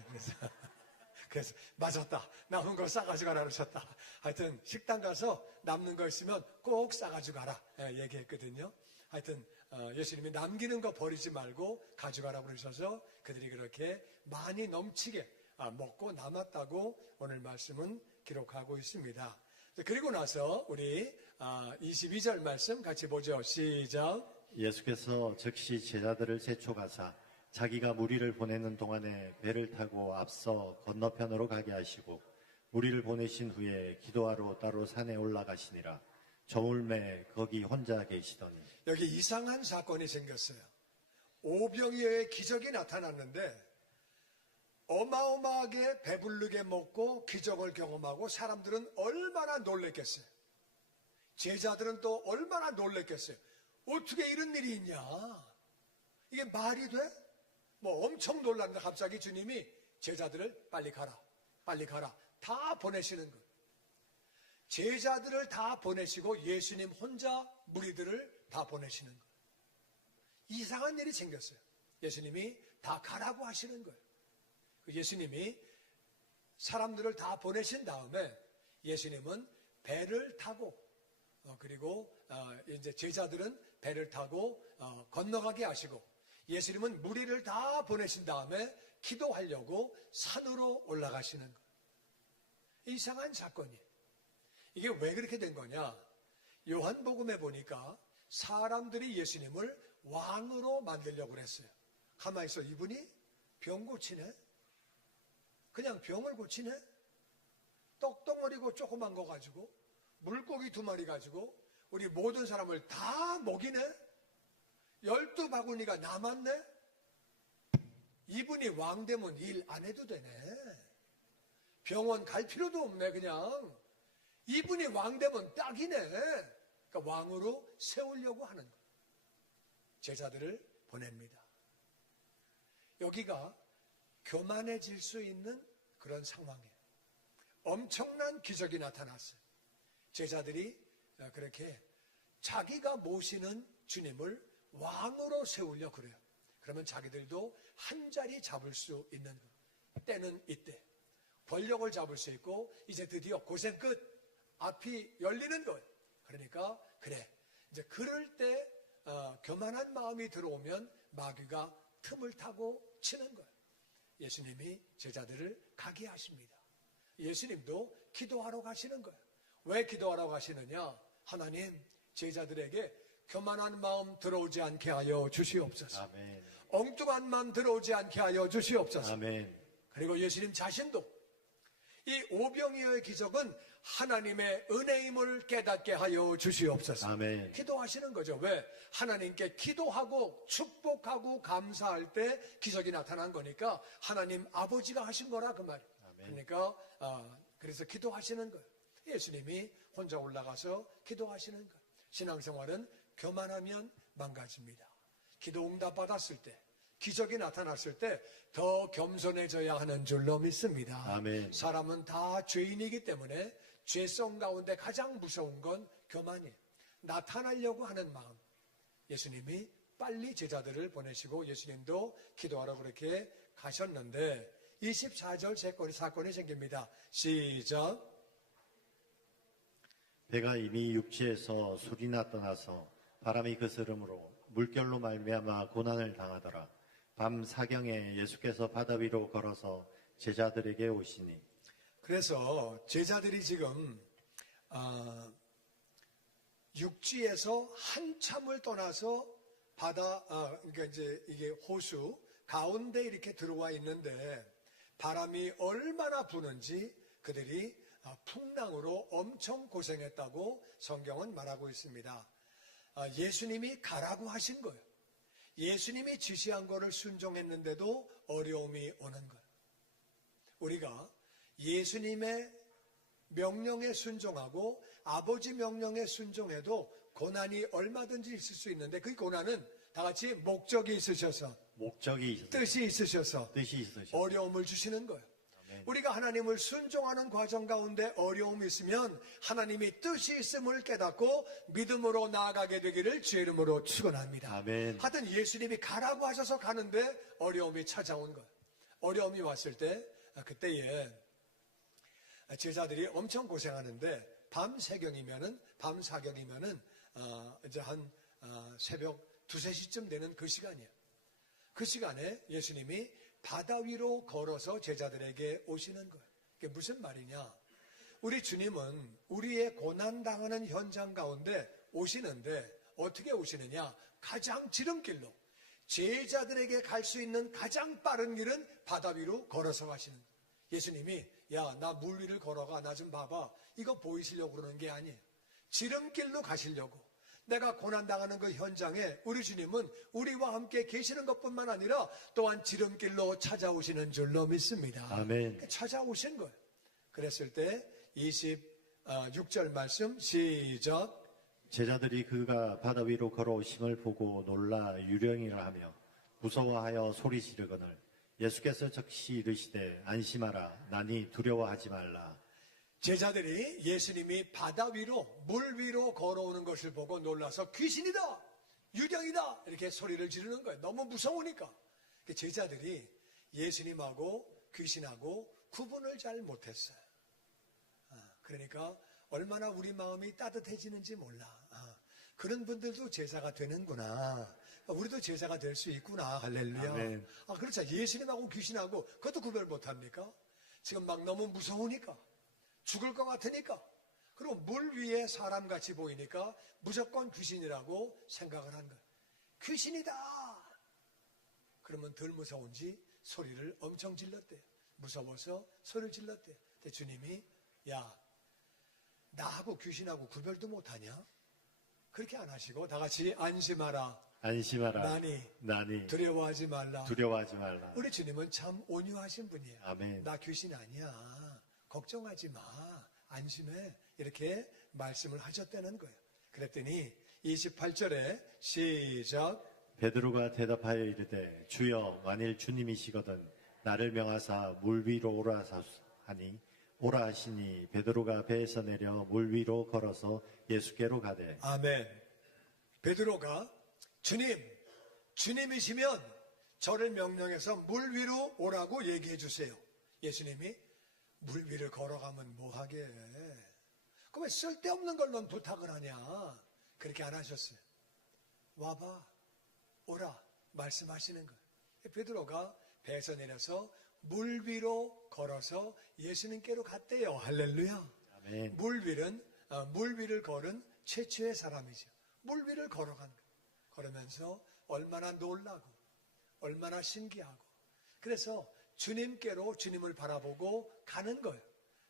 그래서 맞았다. 남은 거 싸가지고 가라 그러셨다. 하여튼 식당 가서 남는 거 있으면 꼭 싸가지고 가라 얘기했거든요. 하여튼 예수님이 남기는 거 버리지 말고 가져가라고 그러셔서 그들이 그렇게 많이 넘치게 먹고 남았다고 오늘 말씀은 기록하고 있습니다. 그리고 나서 우리 22절 말씀 같이 보죠. 시작. 예수께서 즉시 제자들을 재촉하사 자기가 무리를 보내는 동안에 배를 타고 앞서 건너편으로 가게 하시고 무리를 보내신 후에 기도하러 따로 산에 올라가시니라. 저물매 거기 혼자 계시더니. 여기 이상한 사건이 생겼어요. 오병이어의 기적이 나타났는데 어마어마하게 배부르게 먹고 기적을 경험하고 사람들은 얼마나 놀랬겠어요. 제자들은 또 얼마나 놀랬겠어요. 어떻게 이런 일이 있냐? 이게 말이 돼? 뭐 엄청 놀랐는데 갑자기 주님이 제자들을 빨리 가라, 빨리 가라 다 보내시는 거예요. 제자들을 다 보내시고 예수님 혼자 무리들을 다 보내시는 거예요. 이상한 일이 생겼어요. 예수님이 다 가라고 하시는 거예요. 예수님이 사람들을 다 보내신 다음에 예수님은 배를 타고 그리고 이제 제자들은 배를 타고 건너가게 하시고 예수님은 무리를 다 보내신 다음에 기도하려고 산으로 올라가시는 거예요. 이상한 사건이에요. 이게 왜 그렇게 된 거냐? 요한복음에 보니까 사람들이 예수님을 왕으로 만들려고 그랬어요. 가만히 있어. 이분이 병 고치네? 그냥 병을 고치네? 떡덩어리고 조그만 거 가지고 물고기 2마리 가지고 우리 모든 사람을 다 먹이네? 12바구니가 남았네? 이분이 왕 되면 일 안 해도 되네. 병원 갈 필요도 없네. 그냥 이분이 왕 되면 딱이네. 그러니까 왕으로 세우려고 하는 거예요. 제자들을 보냅니다. 여기가 교만해질 수 있는 그런 상황이에요. 엄청난 기적이 나타났어요. 제자들이 그렇게 자기가 모시는 주님을 왕으로 세우려 그래요. 그러면 자기들도 한 자리 잡을 수 있는 때는 이때. 권력을 잡을 수 있고 이제 드디어 고생 끝. 앞이 열리는 거예요. 그러니까 그래. 이제 그럴 때 교만한 마음이 들어오면 마귀가 틈을 타고 치는 거예요. 예수님이 제자들을 가게 하십니다. 예수님도 기도하러 가시는 거예요. 왜 기도하러 가시느냐? 하나님, 제자들에게 교만한 마음 들어오지 않게 하여 주시옵소서. 아멘. 엉뚱한 마음 들어오지 않게 하여 주시옵소서. 아멘. 그리고 예수님 자신도 이 오병이어의 기적은 하나님의 은혜임을 깨닫게 하여 주시옵소서. 아멘. 기도하시는 거죠. 왜? 하나님께 기도하고 축복하고 감사할 때 기적이 나타난 거니까 하나님 아버지가 하신 거라 그 말이에요. 아멘. 그러니까 그래서 기도하시는 거예요. 예수님이 혼자 올라가서 기도하시는 거예요. 신앙생활은 교만하면 망가집니다. 기도 응답 받았을 때 기적이 나타났을 때 더 겸손해져야 하는 줄로 믿습니다. 아멘. 사람은 다 죄인이기 때문에 죄성 가운데 가장 무서운 건 교만이에요. 나타나려고 하는 마음. 예수님이 빨리 제자들을 보내시고 예수님도 기도하러 그렇게 가셨는데 24절 사건이 생깁니다. 시작. 배가 이미 육지에서 술이나 떠나서 바람이 그스름으로 물결로 말미암아 고난을 당하더라. 밤 사경에 예수께서 바다 위로 걸어서 제자들에게 오시니. 그래서 제자들이 지금 육지에서 한참을 떠나서 바다, 그러니까 이제 이게 호수 가운데 이렇게 들어와 있는데 바람이 얼마나 부는지 그들이 풍랑으로 엄청 고생했다고 성경은 말하고 있습니다. 예수님이 가라고 하신 거예요. 예수님이 지시한 거를 순종했는데도 어려움이 오는 거예요. 우리가 예수님의 명령에 순종하고 아버지 명령에 순종해도 고난이 얼마든지 있을 수 있는데 그 고난은 다 같이 목적이 있으셔서 뜻이 있으셔서 어려움을 주시는 거예요. 우리가 하나님을 순종하는 과정 가운데 어려움이 있으면 하나님이 뜻이 있음을 깨닫고 믿음으로 나아가게 되기를 주의 이름으로 축원합니다. 아멘. 하여튼 예수님이 가라고 하셔서 가는데 어려움이 찾아온 거예요. 어려움이 왔을 때 그때에 제자들이 엄청 고생하는데 밤 3경이면은 이제 한 새벽 두세 시쯤 되는 그 시간이에요. 그 시간에 예수님이 바다 위로 걸어서 제자들에게 오시는 거예요. 그게 무슨 말이냐? 우리 주님은 우리의 고난당하는 현장 가운데 오시는데 어떻게 오시느냐? 가장 지름길로. 제자들에게 갈 수 있는 가장 빠른 길은 바다 위로 걸어서 가시는 거예요. 예수님이 야, 나 물 위를 걸어가, 나 좀 봐봐. 이거 보이시려고 그러는 게 아니에요. 지름길로 가시려고. 내가 고난당하는 그 현장에 우리 주님은 우리와 함께 계시는 것뿐만 아니라 또한 지름길로 찾아오시는 줄로 믿습니다. 아멘. 찾아오신 거예요. 그랬을 때 26절 말씀 시작. 제자들이 그가 바다 위로 걸어오심을 보고 놀라 유령이라 하며 무서워하여 소리 지르거늘 예수께서 즉시 이르시되 안심하라 나니 두려워하지 말라. 제자들이 예수님이 바다 위로 물 위로 걸어오는 것을 보고 놀라서 귀신이다, 유령이다 이렇게 소리를 지르는 거예요. 너무 무서우니까. 제자들이 예수님하고 귀신하고 구분을 잘 못했어요. 그러니까 얼마나 우리 마음이 따뜻해지는지 몰라. 그런 분들도 제자가 되는구나. 우리도 제자가 될 수 있구나. 할렐루야. 아멘. 그렇죠. 예수님하고 귀신하고 그것도 구별 못합니까? 지금 막 너무 무서우니까, 죽을 것 같으니까, 그리고 물 위에 사람같이 보이니까 무조건 귀신이라고 생각을 한 거예요. 귀신이다! 그러면 덜 무서운지 소리를 엄청 질렀대요. 무서워서 소리를 질렀대요. 근데 주님이 야, 나하고 귀신하고 구별도 못하냐? 그렇게 안 하시고 다 같이 안심하라. 안심하라 나니 두려워하지 말라. 두려워하지 말라. 우리 주님은 참 온유하신 분이에요. 아멘. 나 귀신 아니야. 걱정하지 마. 안심해. 이렇게 말씀을 하셨다는 거예요. 그랬더니 28절에 시작. 베드로가 대답하여 이르되 주여 만일 주님이시거든 나를 명하사 물 위로 오라 하니 오라 하시니 베드로가 배에서 내려 물 위로 걸어서 예수께로 가되. 아멘. 베드로가 주님이시면 저를 명령해서 물 위로 오라고 얘기해 주세요. 예수님이 물 위를 걸어가면 뭐하게? 그 왜 쓸데없는 걸 넌 부탁을 하냐? 그렇게 안 하셨어요. 와봐, 오라 말씀하시는 거예요. 베드로가 배에서 내려서 물 위로 걸어서 예수님께로 갔대요. 할렐루야. 아멘. 물 위를 걸은 최초의 사람이죠. 물 위를 걸어간 거예요. 걸으면서 얼마나 놀라고 얼마나 신기하고, 그래서 주님께로 주님을 바라보고 가는 거예요.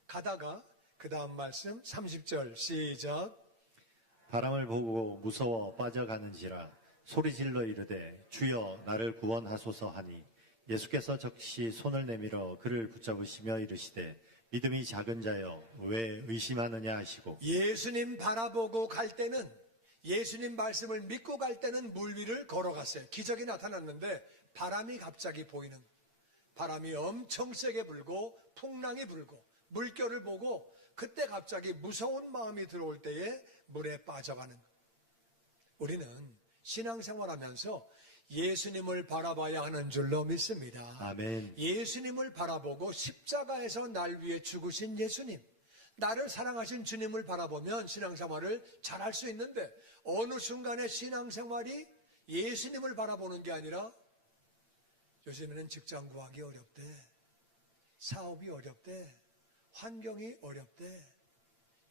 가다가 그 다음 말씀 30절 시작. 바람을 보고 무서워 빠져가는지라 소리질러 이르되 주여 나를 구원하소서 하니 예수께서 즉시 손을 내밀어 그를 붙잡으시며 이르시되 믿음이 작은 자여 왜 의심하느냐 하시고. 예수님 바라보고 갈 때는, 예수님 말씀을 믿고 갈 때는 물 위를 걸어갔어요. 기적이 나타났는데 바람이 갑자기 보이는 거예요. 바람이 엄청 세게 불고 풍랑이 불고 물결을 보고 그때 갑자기 무서운 마음이 들어올 때에 물에 빠져가는 거예요. 우리는 신앙생활하면서 예수님을 바라봐야 하는 줄로 믿습니다. 아멘. 예수님을 바라보고 십자가에서 날 위해 죽으신 예수님, 나를 사랑하신 주님을 바라보면 신앙생활을 잘할 수 있는데, 어느 순간에 신앙생활이 예수님을 바라보는 게 아니라 요즘에는 직장 구하기 어렵대, 사업이 어렵대, 환경이 어렵대,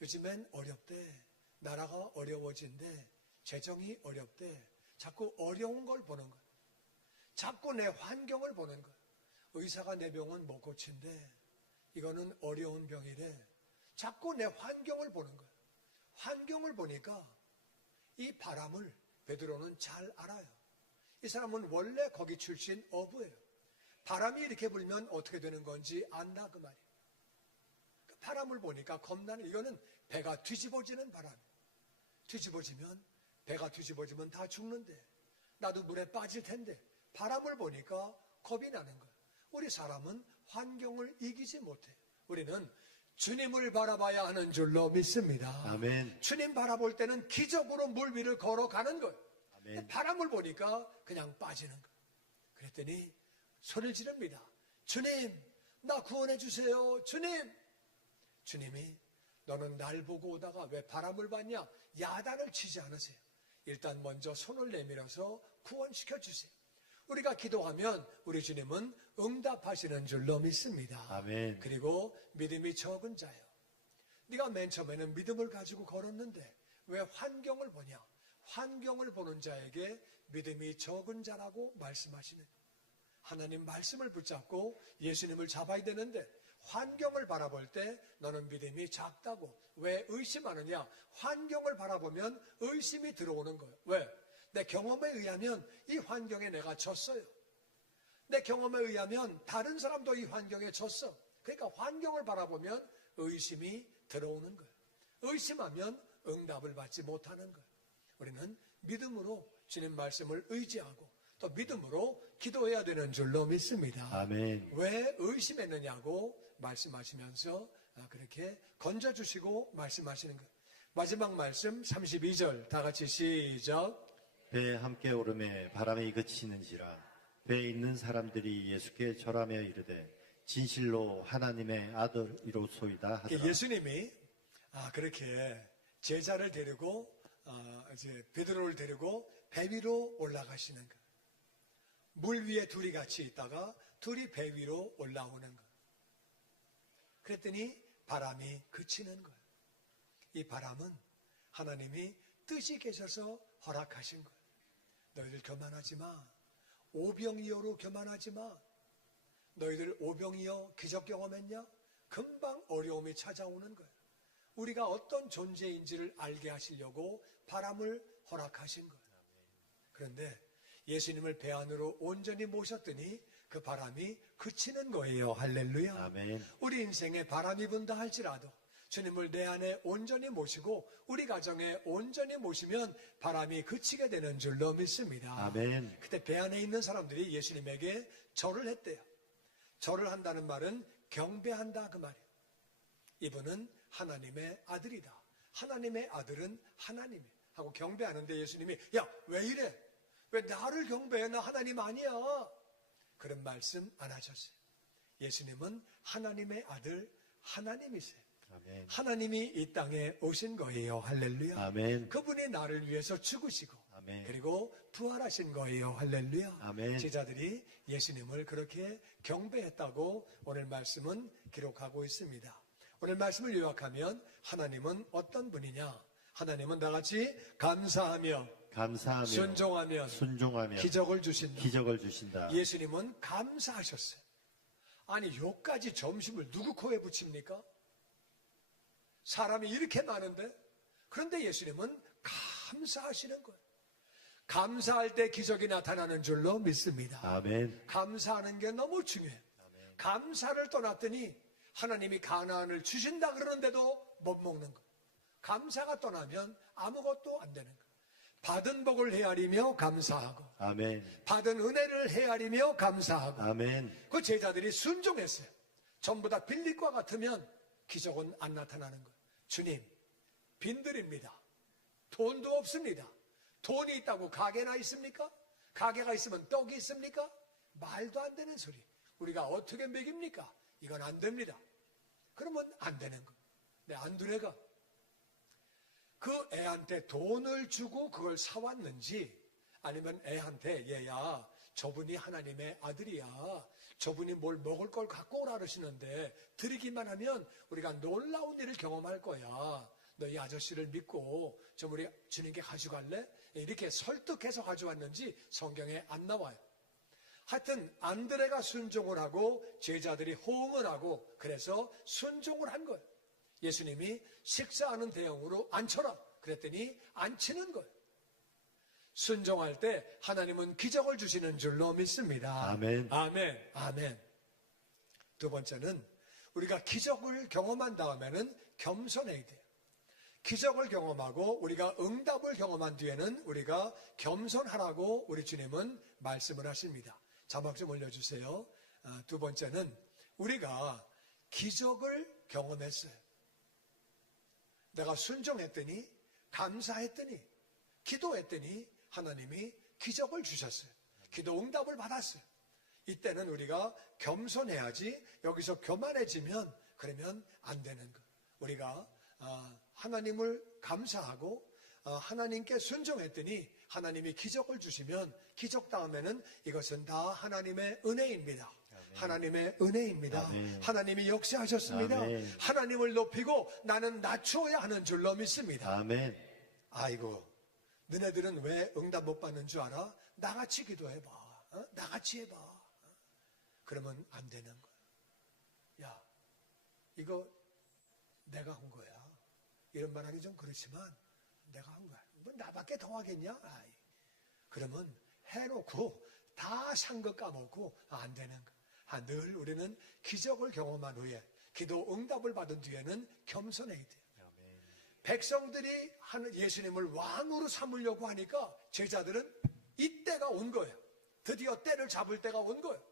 요즘엔 어렵대, 나라가 어려워진대, 재정이 어렵대. 자꾸 어려운 걸 보는 거예요. 자꾸 내 환경을 보는 거예요. 의사가 내 병은 못 고친대, 이거는 어려운 병이래. 자꾸 내 환경을 보는 거예요. 환경을 보니까 이 바람을 베드로는 잘 알아요. 이 사람은 원래 거기 출신 어부예요. 바람이 이렇게 불면 어떻게 되는 건지 안다 그 말이에요. 바람을 보니까 겁나는, 이거는 배가 뒤집어지는 바람이에요. 배가 뒤집어지면 다 죽는데, 나도 물에 빠질 텐데 바람을 보니까 겁이 나는 거예요. 우리 사람은 환경을 이기지 못해. 우리는 주님을 바라봐야 하는 줄로 믿습니다. 아멘. 주님 바라볼 때는 기적으로 물 위를 걸어가는 거예요. 아멘. 바람을 보니까 그냥 빠지는 거예요. 그랬더니 소리를 지릅니다. 주님, 나 구원해 주세요. 주님이 너는 날 보고 오다가 왜 바람을 봤냐? 야단을 치지 않으세요. 일단 먼저 손을 내밀어서 구원시켜 주세요. 우리가 기도하면 우리 주님은 응답하시는 줄로 믿습니다. 아멘. 그리고 믿음이 적은 자요. 네가 맨 처음에는 믿음을 가지고 걸었는데 왜 환경을 보냐? 환경을 보는 자에게 믿음이 적은 자라고 말씀하시는 거예요. 하나님 말씀을 붙잡고 예수님을 잡아야 되는데 환경을 바라볼 때 너는 믿음이 작다고. 왜 의심하느냐? 환경을 바라보면 의심이 들어오는 거예요. 왜? 내 경험에 의하면 이 환경에 내가 졌어요. 내 경험에 의하면 다른 사람도 이 환경에 졌어. 그러니까 환경을 바라보면 의심이 들어오는 거예요. 의심하면 응답을 받지 못하는 거예요. 우리는 믿음으로 주님 말씀을 의지하고 또 믿음으로 기도해야 되는 줄로 믿습니다. 아멘. 왜 의심했느냐고 말씀하시면서 그렇게 건져주시고 말씀하시는 거예요. 마지막 말씀 32절 다 같이 시작. 배에 함께 오름에 바람이 그치는지라 배에 있는 사람들이 예수께 절하며 이르되 진실로 하나님의 아들이로소이다 하더라. 예수님이 그렇게 제자를 데리고 이제 베드로를 데리고 배 위로 올라가시는 거예요. 물 위에 둘이 같이 있다가 둘이 배 위로 올라오는 거예요. 그랬더니 바람이 그치는 거예요. 이 바람은 하나님이 뜻이 계셔서 허락하신 거예요. 너희들 교만하지 마. 오병이어로 교만하지 마. 너희들 오병이어 기적 경험했냐? 금방 어려움이 찾아오는 거예요. 우리가 어떤 존재인지를 알게 하시려고 바람을 허락하신 거예요. 그런데 예수님을 배 안으로 온전히 모셨더니 그 바람이 그치는 거예요. 할렐루야. 아멘. 우리 인생에 바람이 분다 할지라도 주님을 내 안에 온전히 모시고 우리 가정에 온전히 모시면 바람이 그치게 되는 줄로 믿습니다. 아멘. 그때 배 안에 있는 사람들이 예수님에게 절을 했대요. 절을 한다는 말은 경배한다 그 말이에요. 이분은 하나님의 아들이다. 하나님의 아들은 하나님이에요. 하고 경배하는데 예수님이 야, 왜 이래? 왜 나를 경배해? 나 하나님 아니야. 그런 말씀 안 하셨어요. 예수님은 하나님의 아들 하나님이세요. 아멘. 하나님이 이 땅에 오신 거예요. 할렐루야. 아멘. 그분이 나를 위해서 죽으시고 아멘. 그리고 부활하신 거예요. 할렐루야. 아멘. 제자들이 예수님을 그렇게 경배했다고 오늘 말씀은 기록하고 있습니다. 오늘 말씀을 요약하면 하나님은 어떤 분이냐? 하나님은 나같이 감사하며 순종하면 기적을 주신다. 기적을 주신다. 예수님은 감사하셨어요. 아니 요까지 점심을 누구 코에 붙입니까? 사람이 이렇게 많은데 그런데 예수님은 감사하시는 거예요. 감사할 때 기적이 나타나는 줄로 믿습니다. 아멘. 감사하는 게 너무 중요해요. 아멘. 감사를 떠났더니 하나님이 가나안을 주신다 그러는데도 못 먹는 거예요. 감사가 떠나면 아무것도 안 되는 거예요. 받은 복을 헤아리며 감사하고 아멘. 받은 은혜를 헤아리며 감사하고 아멘. 그 제자들이 순종했어요. 전부 다 빌립과 같으면 기적은 안 나타나는 거예요. 주님, 빈들입니다. 돈도 없습니다. 돈이 있다고 가게나 있습니까? 가게가 있으면 떡이 있습니까? 말도 안 되는 소리. 우리가 어떻게 먹입니까? 이건 안 됩니다. 그러면 안 되는 거예요. 내 안두레가 그 애한테 돈을 주고 그걸 사왔는지 아니면 애한테 얘야 저분이 하나님의 아들이야. 저분이 뭘 먹을 걸 갖고 오라 그러시는데 드리기만 하면 우리가 놀라운 일을 경험할 거야. 너 이 아저씨를 믿고 좀 우리 주님께 가져갈래? 이렇게 설득해서 가져왔는지 성경에 안 나와요. 하여튼 안드레가 순종을 하고 제자들이 호응을 하고 그래서 순종을 한 거예요. 예수님이 식사하는 대형으로 앉혀라 그랬더니 앉히는 거예요. 순종할 때 하나님은 기적을 주시는 줄로 믿습니다. 아멘. 아멘. 아멘. 두 번째는 우리가 기적을 경험한 다음에는 겸손해야 돼요. 기적을 경험하고 우리가 응답을 경험한 뒤에는 우리가 겸손하라고 우리 주님은 말씀을 하십니다. 자막 좀 올려주세요. 두 번째는 우리가 기적을 경험했어요. 내가 순종했더니 감사했더니 기도했더니 하나님이 기적을 주셨어요. 기도 응답을 받았어요. 이때는 우리가 겸손해야지 여기서 교만해지면 그러면 안 되는 거예요. 우리가 하나님을 감사하고 하나님께 순종했더니 하나님이 기적을 주시면 기적 다음에는 이것은 다 하나님의 은혜입니다. 하나님의 은혜입니다. 아멘. 하나님이 역사하셨습니다. 아멘. 하나님을 높이고 나는 낮추어야 하는 줄로 믿습니다. 아멘. 아이고, 너네들은 왜 응답 못 받는 줄 알아? 나같이 기도해봐. 나같이 해봐. 그러면 안 되는 거야. 야, 이거 내가 한 거야. 이런 말 하기 좀 그렇지만 내가 한 거야. 뭐 나밖에 더 하겠냐? 아이. 그러면 해놓고 다 산 거 까먹고 안 되는 거야. 늘 우리는 기적을 경험한 후에 기도 응답을 받은 뒤에는 겸손해야 돼요. 백성들이 예수님을 왕으로 삼으려고 하니까 제자들은 이때가 온 거예요. 드디어 때를 잡을 때가 온 거예요.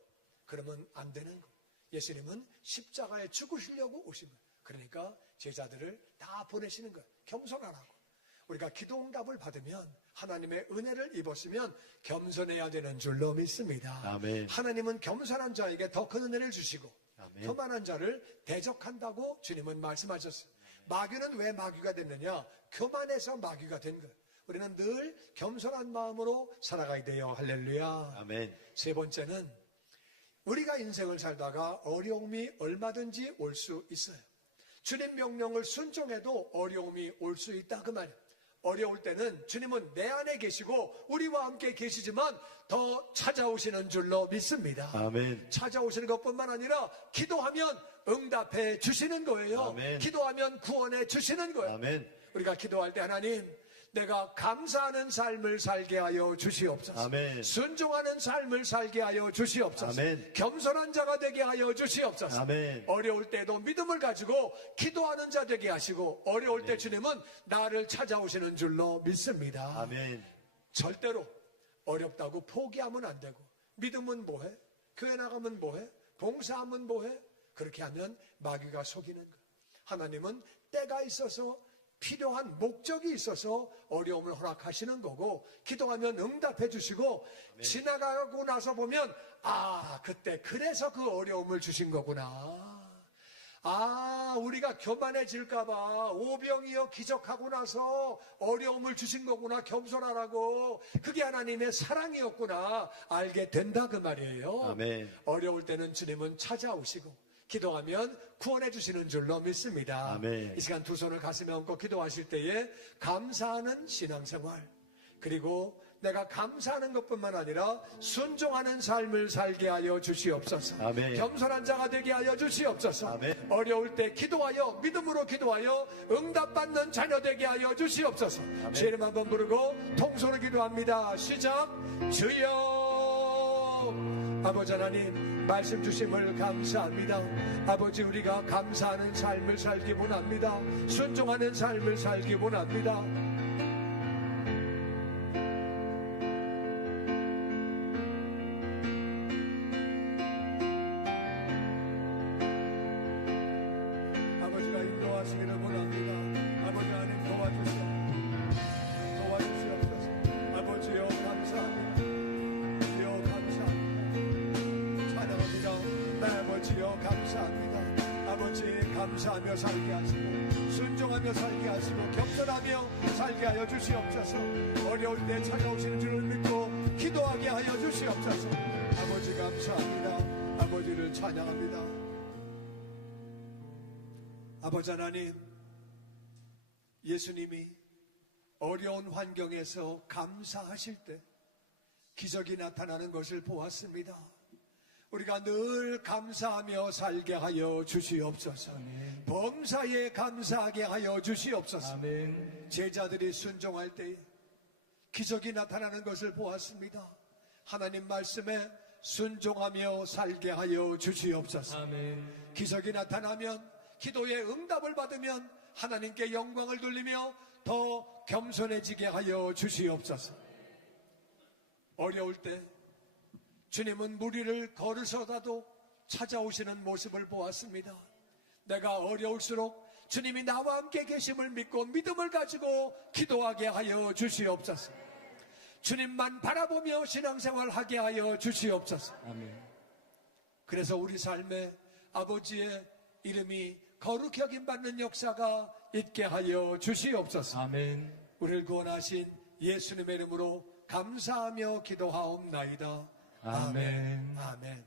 그러면 안 되는 거예요. 예수님은 십자가에 죽으시려고 오신 거예요. 그러니까 제자들을 다 보내시는 거예요. 겸손하라고. 우리가 기도 응답을 받으면 하나님의 은혜를 입었으면 겸손해야 되는 줄로 믿습니다. 아멘. 하나님은 겸손한 자에게 더 큰 은혜를 주시고 아멘. 교만한 자를 대적한다고 주님은 말씀하셨어요. 마귀는 왜 마귀가 됐느냐? 교만해서 마귀가 된 거예요. 우리는 늘 겸손한 마음으로 살아가야 돼요. 할렐루야. 아멘. 세 번째는 우리가 인생을 살다가 어려움이 얼마든지 올 수 있어요. 주님 명령을 순종해도 어려움이 올 수 있다 그 말이에요. 어려울 때는 주님은 내 안에 계시고 우리와 함께 계시지만 더 찾아오시는 줄로 믿습니다. 아멘. 찾아오시는 것뿐만 아니라 기도하면 응답해 주시는 거예요. 아멘. 기도하면 구원해 주시는 거예요. 아멘. 우리가 기도할 때 하나님, 내가 감사하는 삶을 살게 하여 주시옵소서. 아멘. 순종하는 삶을 살게 하여 주시옵소서. 아멘. 겸손한 자가 되게 하여 주시옵소서. 아멘. 어려울 때도 믿음을 가지고 기도하는 자 되게 하시고 어려울 때 주님은 나를 찾아오시는 줄로 믿습니다. 아멘. 절대로 어렵다고 포기하면 안 되고 믿으면 뭐해? 교회 나가면 뭐해? 봉사하면 뭐해? 그렇게 하면 마귀가 속이는 거예요. 하나님은 때가 있어서 필요한 목적이 있어서 어려움을 허락하시는 거고 기도하면 응답해 주시고 지나가고 나서 보면 그때 그래서 그 어려움을 주신 거구나. 우리가 교만해질까봐 오병이어 기적하고 나서 어려움을 주신 거구나. 겸손하라고. 그게 하나님의 사랑이었구나. 알게 된다 그 말이에요. 아멘. 어려울 때는 주님은 찾아오시고 기도하면 구원해 주시는 줄로 믿습니다. 아멘. 이 시간 두 손을 가슴에 얹고 기도하실 때에 감사하는 신앙생활, 그리고 내가 감사하는 것뿐만 아니라 순종하는 삶을 살게 하여 주시옵소서. 아멘. 겸손한 자가 되게 하여 주시옵소서. 아멘. 어려울 때 기도하여 믿음으로 기도하여 응답받는 자녀 되게 하여 주시옵소서. 주의 이름 한번 부르고 통소로 기도합니다. 시작. 주여. 아버지 하나님, 말씀 주심을 감사합니다. 아버지, 우리가 감사하는 삶을 살기 원합니다. 순종하는 삶을 살기 원합니다. 아버지가 인도하시기를 원합니다. 아버지 하나님 도와주시옵소서. 아버지여 감사합니다. 주여 감사합니다. 찬양합니다. 내 아버지여 감사합니다. 아버지 감사하며 살게 하시고 순종하며 살게 하시고 겸손하며 살게 하여 주시옵소서. 어려울 때 찾아오시는 줄을 믿고 기도하게 하여 주시옵소서. 아버지 감사합니다. 아버지를 찬양합니다. 아버지 하나님, 예수님이 어려운 환경에서 감사하실 때 기적이 나타나는 것을 보았습니다. 우리가 늘 감사하며 살게 하여 주시옵소서. 범사에 감사하게 하여 주시옵소서. 아멘. 제자들이 순종할 때에 기적이 나타나는 것을 보았습니다. 하나님 말씀에 순종하며 살게 하여 주시옵소서. 아멘. 기적이 나타나면, 기도의 응답을 받으면 하나님께 영광을 돌리며 더 겸손해지게 하여 주시옵소서. 어려울 때 주님은 무리를 걸으서라도 찾아오시는 모습을 보았습니다. 내가 어려울수록 주님이 나와 함께 계심을 믿고 믿음을 가지고 기도하게 하여 주시옵소서. 주님만 바라보며 신앙생활 하게 하여 주시옵소서. 아멘. 그래서 우리 삶에 아버지의 이름이 거룩히 여김받는 역사가 있게 하여 주시옵소서. 아멘. 우리를 구원하신 예수님의 이름으로 감사하며 기도하옵나이다. 아멘. 아멘.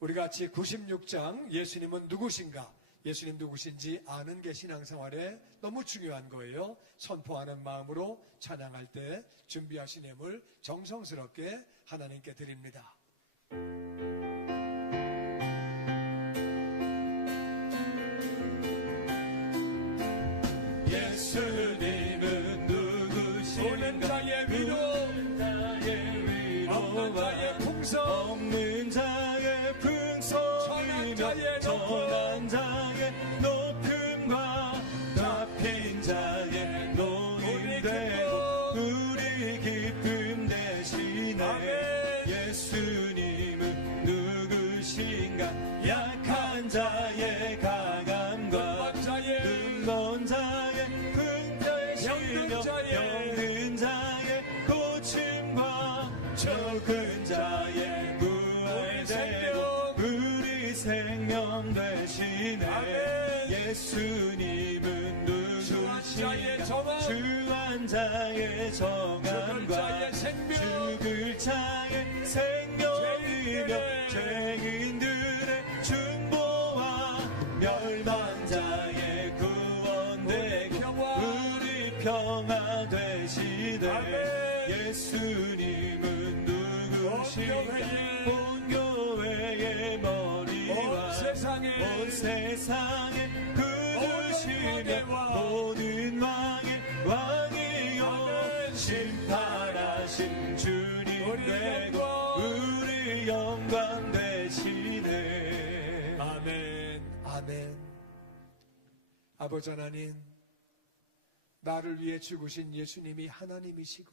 우리 같이 96장 예수님은 누구신가? 예수님 누구신지 아는 게 신앙생활에 너무 중요한 거예요. 선포하는 마음으로 찬양할 때 준비하신 예물 정성스럽게 하나님께 드립니다. 예수님은 누구신가? 오는 자의 위로, 오는 자의 위로와 없는 자의 풍성, 없는 자의 풍성이며 천한 자의 높음, 천한 자의 높음과 잡힌 자의 노임 되고 우리 기쁨 대신에 아멘. 예수님은 누구신가? 약한 자의 강함과 없는 자의 눈먼 자의 병든 분별시며 자의 병든 자의 고침과 적은 자의 부활되고 우리 생명 되시네. 아멘. 예수님은 누구신가? 정함, 주한 자의 죽을 정함과 자의 생명, 죽을 자의 생명이며 죄인들의 중보와 멸망 자의 구원되고 우리 평화 되시되 아멘. 예수님은 누구신가? 온 온 교회의 머리와 온 세상의 구주시며 모든 왕의 왕이요 아멘. 심판하신 주님 우리 되고 영광. 우리 영광 되시네. 아멘. 아멘. 아버지 하나님, 나를 위해 죽으신 예수님이 하나님이시고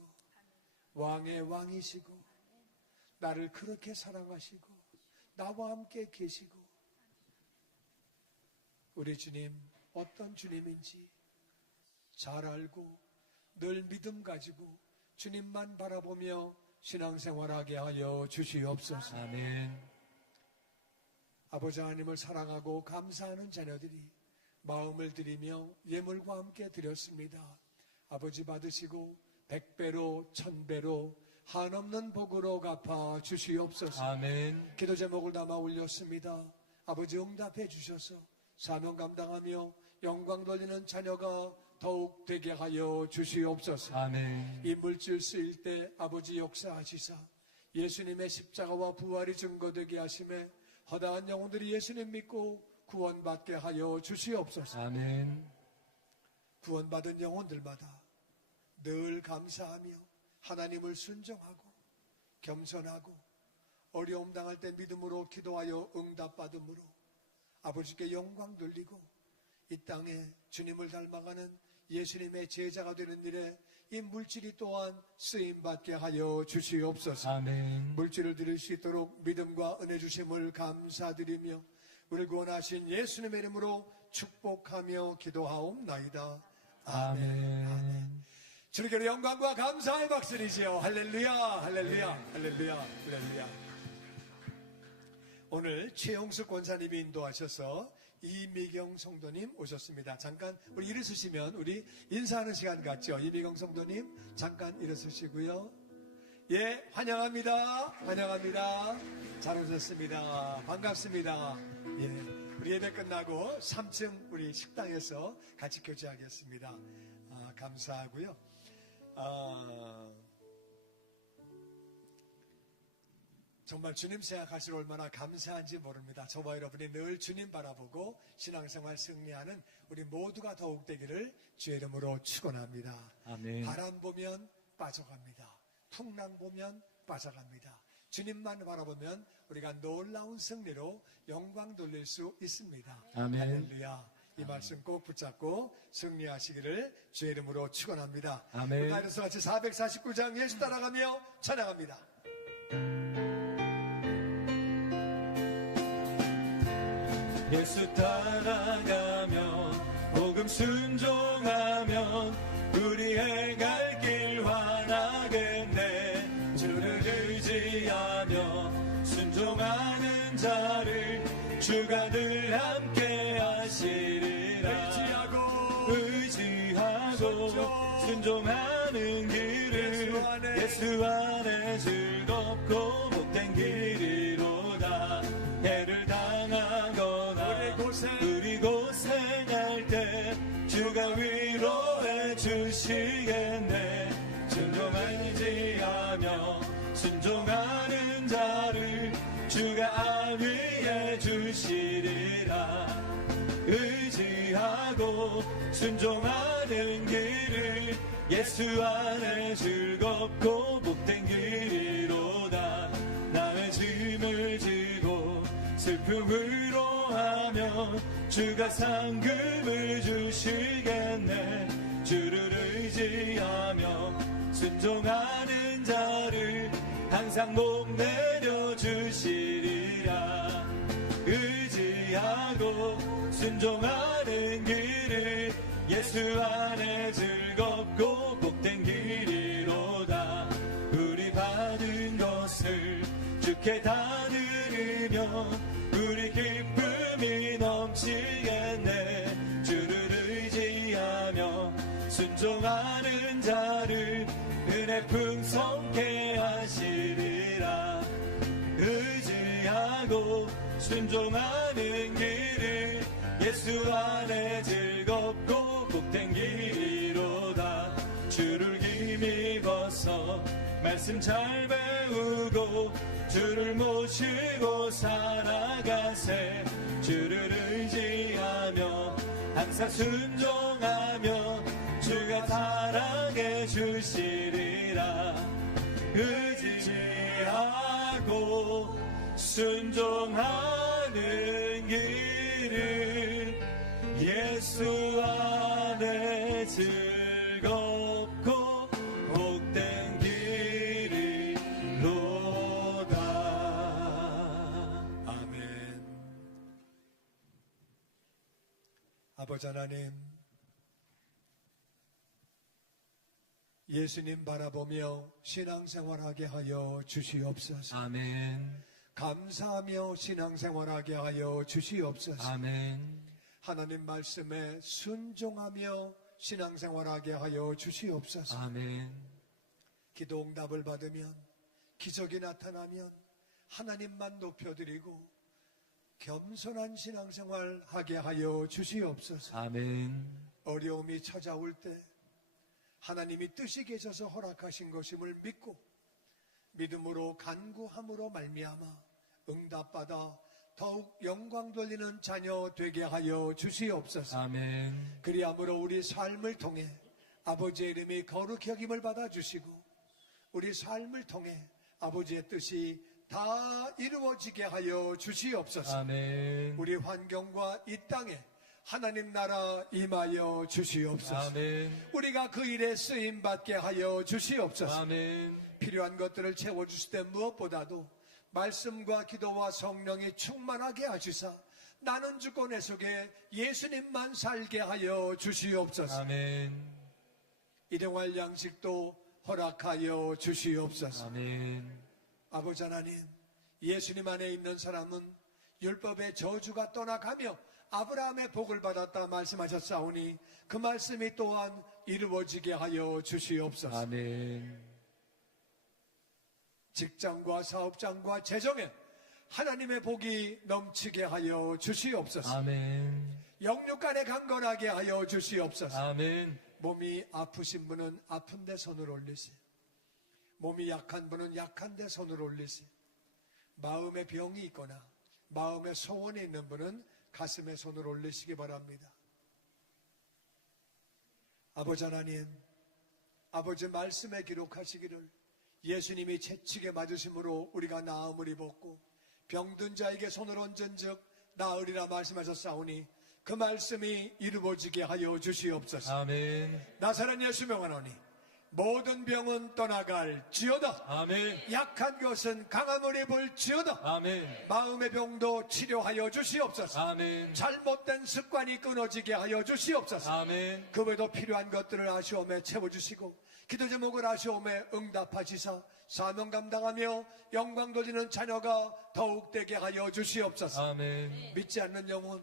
왕의 왕이시고 나를 그렇게 사랑하시고 나와 함께 계시고 우리 주님 어떤 주님인지 잘 알고 늘 믿음 가지고 주님만 바라보며 신앙생활하게 하여 주시옵소서. 아멘. 아버지 하나님을 사랑하고 감사하는 자녀들이 마음을 드리며 예물과 함께 드렸습니다. 아버지 받으시고 100배로 1000배로 한없는 복으로 갚아 주시옵소서. 아멘. 기도 제목을 담아 올렸습니다. 아버지 응답해 주셔서 사명 감당하며 영광 돌리는 자녀가 더욱 되게 하여 주시옵소서. 아멘. 이 물질 쓰일 때 아버지 역사하시사 예수님의 십자가와 부활이 증거되게 하심에 허다한 영혼들이 예수님 믿고 구원받게 하여 주시옵소서. 아멘. 구원받은 영혼들마다 늘 감사하며 하나님을 순종하고 겸손하고 어려움 당할 때 믿음으로 기도하여 응답받음으로 아버지께 영광 돌리고 이 땅에 주님을 닮아가는 예수님의 제자가 되는 일에 이 물질이 또한 쓰임받게 하여 주시옵소서. 아멘. 물질을 드릴 수 있도록 믿음과 은혜 주심을 감사드리며 우리를 구원하신 예수님의 이름으로 축복하며 기도하옵나이다. 아멘. 아멘. 주님께 영광과 감사의 박수리지요. 할렐루야, 할렐루야, 할렐루야, 할렐루야. 오늘 최용숙 권사님이 인도하셔서 이미경 성도님 오셨습니다. 잠깐 우리 일어서시면 우리 인사하는 시간 같죠. 이미경 성도님 잠깐 일어서시고요. 예, 환영합니다. 환영합니다. 잘 오셨습니다. 반갑습니다. 예, 우리 예배 끝나고 3층 우리 식당에서 같이 교제하겠습니다. 감사하고요. 정말 주님 생각하시고 얼마나 감사한지 모릅니다. 저와 여러분이 늘 주님 바라보고 신앙생활 승리하는 우리 모두가 더욱 되기를 주의 이름으로 축원합니다. 아멘. 바람 보면 빠져갑니다. 풍랑 보면 빠져갑니다. 주님만 바라보면 우리가 놀라운 승리로 영광 돌릴 수 있습니다. 아멘. 할렐루야. 이 말씀 꼭 붙잡고 승리하시기를 주의 이름으로 축원합니다. 아멘. 우리 다이어서 같이 449장 예수 따라가며 찬양합니다. 예수 따라가면 복음 순종하면 우리의 갈 길 환하겠네. 주를 의지하며 순종하는 자를 주가 늘 함께 하시리라. 의지하고 의지하고 순종하는 길을 예수 안에 즐겁고 복된 길이로다. 해를 당하거나 우리 고생할 때 주가 위로해 주시겠네. 순종을 의지하며 순종하는 자를 주가 안위해 주시리라. 의지하고 순종하는 길을 예수 안에 즐겁고 복된 길이로다. 남의 짐을 지고 슬픔으로 하며 주가 상급을 주시겠네. 주를 의지하며 순종하는 자를 항상 목 내려 주시리라. 의지하고 순종하는 길을 예수 안에 즐겁고 복된 길이로다. 우리 받은 것을 주께 다 드리며 우리 기쁨이 넘치겠네. 주를 의지하며 순종하는 자를 은혜 풍성케 하시리라. 의지하고 순종하는 길을 예수 안에 즐겁고 복된 길이로다. 주를 힘입어서 말씀 잘 배우고 주를 모시고 살아가세. 주를 의지하며 항상 순종하며 주가 사랑해 주시리라. 의지하고 순종하는 길을 예수 안에 즐겁고 복된 길이로다. 아멘. 아버지 하나님, 예수님 바라보며 신앙생활하게 하여 주시옵소서. 아멘. 감사하며 신앙생활하게 하여 주시옵소서. 아멘. 하나님 말씀에 순종하며 신앙생활하게 하여 주시옵소서. 아멘. 기도 응답을 받으면, 기적이 나타나면 하나님만 높여드리고 겸손한 신앙생활 하게 하여 주시옵소서. 아멘. 어려움이 찾아올 때 하나님이 뜻이 계셔서 허락하신 것임을 믿고 믿음으로 간구함으로 말미암아 응답받아 더욱 영광 돌리는 자녀 되게 하여 주시옵소서. 아멘. 그리함으로 우리 삶을 통해 아버지의 이름이 거룩히 여김을 받아주시고 우리 삶을 통해 아버지의 뜻이 다 이루어지게 하여 주시옵소서. 아멘. 우리 환경과 이 땅에 하나님 나라 임하여 주시옵소서. 아멘. 우리가 그 일에 쓰임받게 하여 주시옵소서. 아멘. 필요한 것들을 채워주실 때 무엇보다도 말씀과 기도와 성령이 충만하게 하시사 나는 죽고 내 속에 예수님만 살게 하여 주시옵소서. 아멘. 일용할 양식도 허락하여 주시옵소서. 아멘. 아버지 하나님, 예수님 안에 있는 사람은 율법의 저주가 떠나가며 아브라함의 복을 받았다 말씀하셨사오니 그 말씀이 또한 이루어지게 하여 주시옵소서. 아멘. 직장과 사업장과 재정에 하나님의 복이 넘치게 하여 주시옵소서. 아멘. 영육간에 강건하게 하여 주시옵소서. 아멘. 몸이 아프신 분은 아픈 데 손을 올리시, 몸이 약한 분은 약한 데 손을 올리시, 마음에 병이 있거나 마음에 소원이 있는 분은 가슴에 손을 올리시기 바랍니다. 아버지 하나님, 아버지 말씀에 기록하시기를 예수님이 채찍에 맞으심으로 우리가 나음을 입었고 병든 자에게 손을 얹은 즉 나으리라 말씀하셨사오니 그 말씀이 이루어지게 하여 주시옵소서. 아멘. 나사렛 예수 명하노니 모든 병은 떠나갈지어다. 아멘. 약한 것은 강함을 입을지어다. 아멘. 마음의 병도 치료하여 주시옵소서. 아멘. 잘못된 습관이 끊어지게 하여 주시옵소서. 아멘. 그 외에도 필요한 것들을 아쉬움에 채워주시고 기도 제목을 아쉬움에 응답하시사 사명 감당하며 영광 돌리는 자녀가 더욱 되게 하여 주시옵소서. 아멘. 믿지 않는 영혼,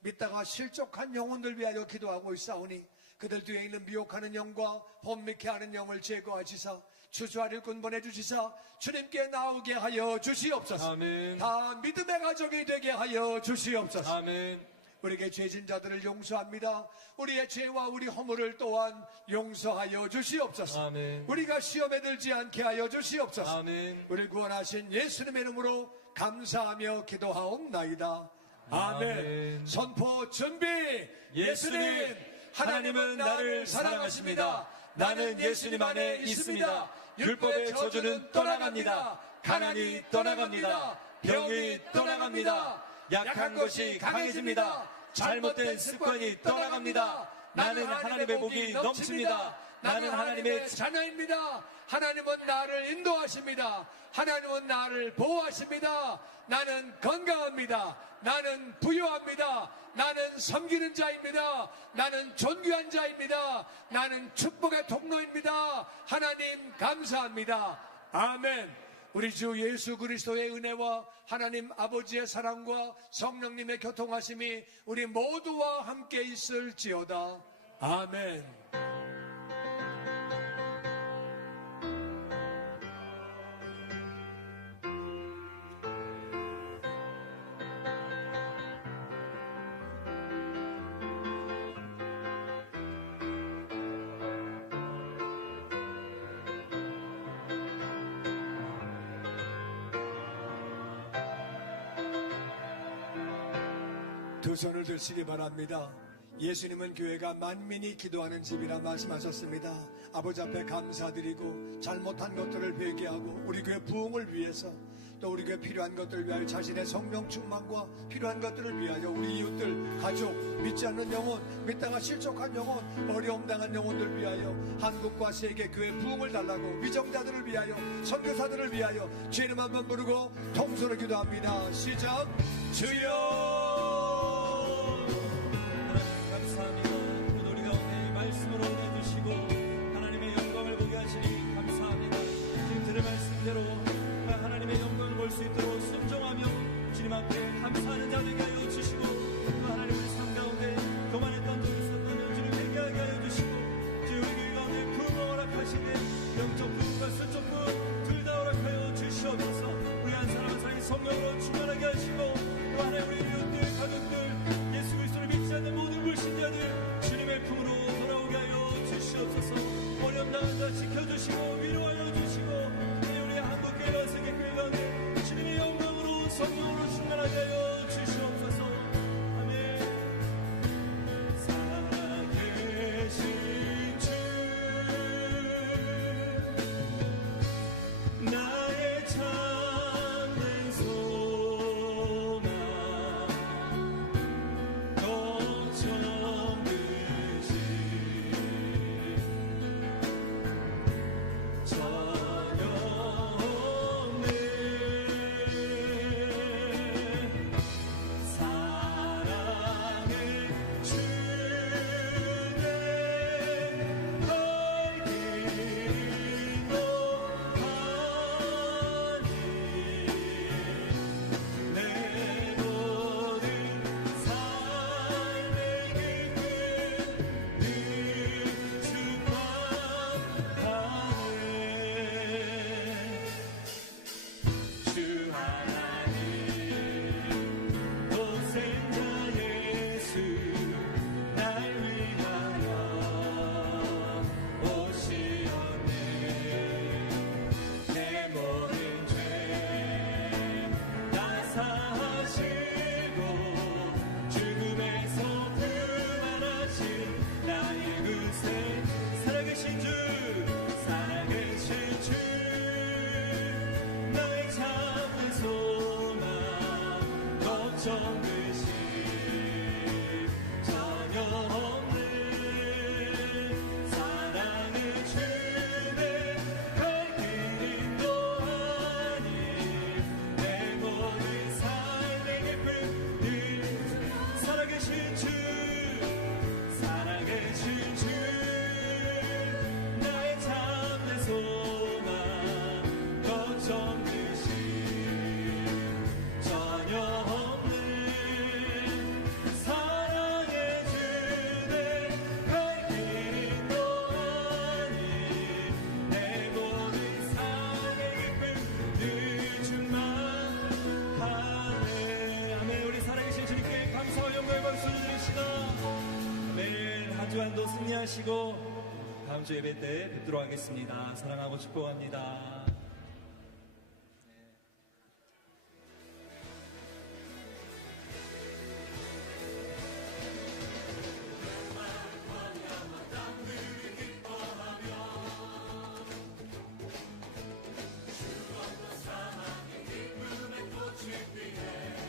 믿다가 실족한 영혼들 위하여 기도하고 있사오니 그들 뒤에 있는 미혹하는 영과 혼미케 하는 영을 제거하시사 추수할 꾼 보내주시사 주님께 나오게 하여 주시옵소서. 아멘. 다 믿음의 가족이 되게 하여 주시옵소서. 아멘. 우리에게 죄진 자들을 용서합니다. 우리의 죄와 우리 허물을 또한 용서하여 주시옵소서. 아멘. 우리가 시험에 들지 않게 하여 주시옵소서. 아멘. 우리를 구원하신 예수님의 이름으로 감사하며 기도하옵나이다. 아멘. 아멘. 선포 준비. 예수님, 하나님은 나를 사랑하십니다. 나는 예수님 안에 있습니다. 율법의 저주는 떠나갑니다. 가난이 떠나갑니다. 병이 떠나갑니다. 약한 것이 강해집니다. 잘못된 습관이 떠나갑니다. 나는 하나님의 복이 넘칩니다. 나는 하나님의 자녀입니다. 하나님은 나를 인도하십니다. 하나님은 나를 보호하십니다. 나는 건강합니다. 나는 부유합니다. 나는 섬기는 자입니다. 나는 존귀한 자입니다. 나는 축복의 통로입니다. 하나님 감사합니다. 아멘. 우리 주 예수 그리스도의 은혜와 하나님 아버지의 사랑과 성령님의 교통하심이 우리 모두와 함께 있을지어다. 아멘. 두 손을 들시기 바랍니다. 예수님은 교회가 만민이 기도하는 집이라 말씀하셨습니다. 아버지 앞에 감사드리고 잘못한 것들을 회개하고 우리 교회 부흥을 위해서 또 우리 교회 필요한 것들을 위하여 자신의 성령 충만과 필요한 것들을 위하여 우리 이웃들, 가족, 믿지 않는 영혼, 믿다가 실족한 영혼, 어려움 당한 영혼들 위하여 한국과 세계 교회 부흥을 달라고 위정자들을 위하여 선교사들을 위하여 주 이름 한번 부르고 통소로 기도합니다. 시작. 주여 감사합니다. 우리 가운데 말씀으로 내주시고 하나님의 영광을 보게 하시니 감사합니다. 지금 들은 말씀대로 하나님의 영광을 볼 수 있도록 순종하며 주님 앞에 감사하는 자 되게 하여 주시고 또 하나님의 삶 가운데 교만했던 적이 있었다면 주님 회개하게 하여 주시고 주님 우리 가운데 부흥을 허락하시되 영적 부흥과 수적 부흥 둘 다 허락하여 주시옵소서. 우리 한 사람 한 사람이 성령으로 충만하게 하시고 또 하나님 우리 이웃들 가족들 예수 그리스도를 믿지 않는 모든 불신자들 주님의 품으로 돌아오게 하여 주시옵소서. 어려움 당한 자 지켜주시고 위로하여 주시고 우리 한국교회와 세계교회 가운데 주님의 영광으로 성령으로 충만하게 하여 주시옵소서. 아멘. 살아계신 주 나의 참된 소망 너처럼 되시 전혀 없네. 사랑의 주내 널 기도하니 내 모든 삶의 길은 능숙하네. 주 하나님 독생자 예수 날 위하여 오시었네. 내 모든 죄 다 사하시고 죽음에서 부활하신 나의 구세 살아계신 주 살아계신 주 나의 참된 소망 걱정되시 전혀 없네. 사랑의 주내 갈 길 인도하니 내 모든 삶의 깊은 늘 살아계신 주 살아계신 주 나의 참된 소망 걱정되시 전혀 없네. 하시고 다음 주 예배 때 뵙도록 하겠습니다. 사랑하고 축복합니다.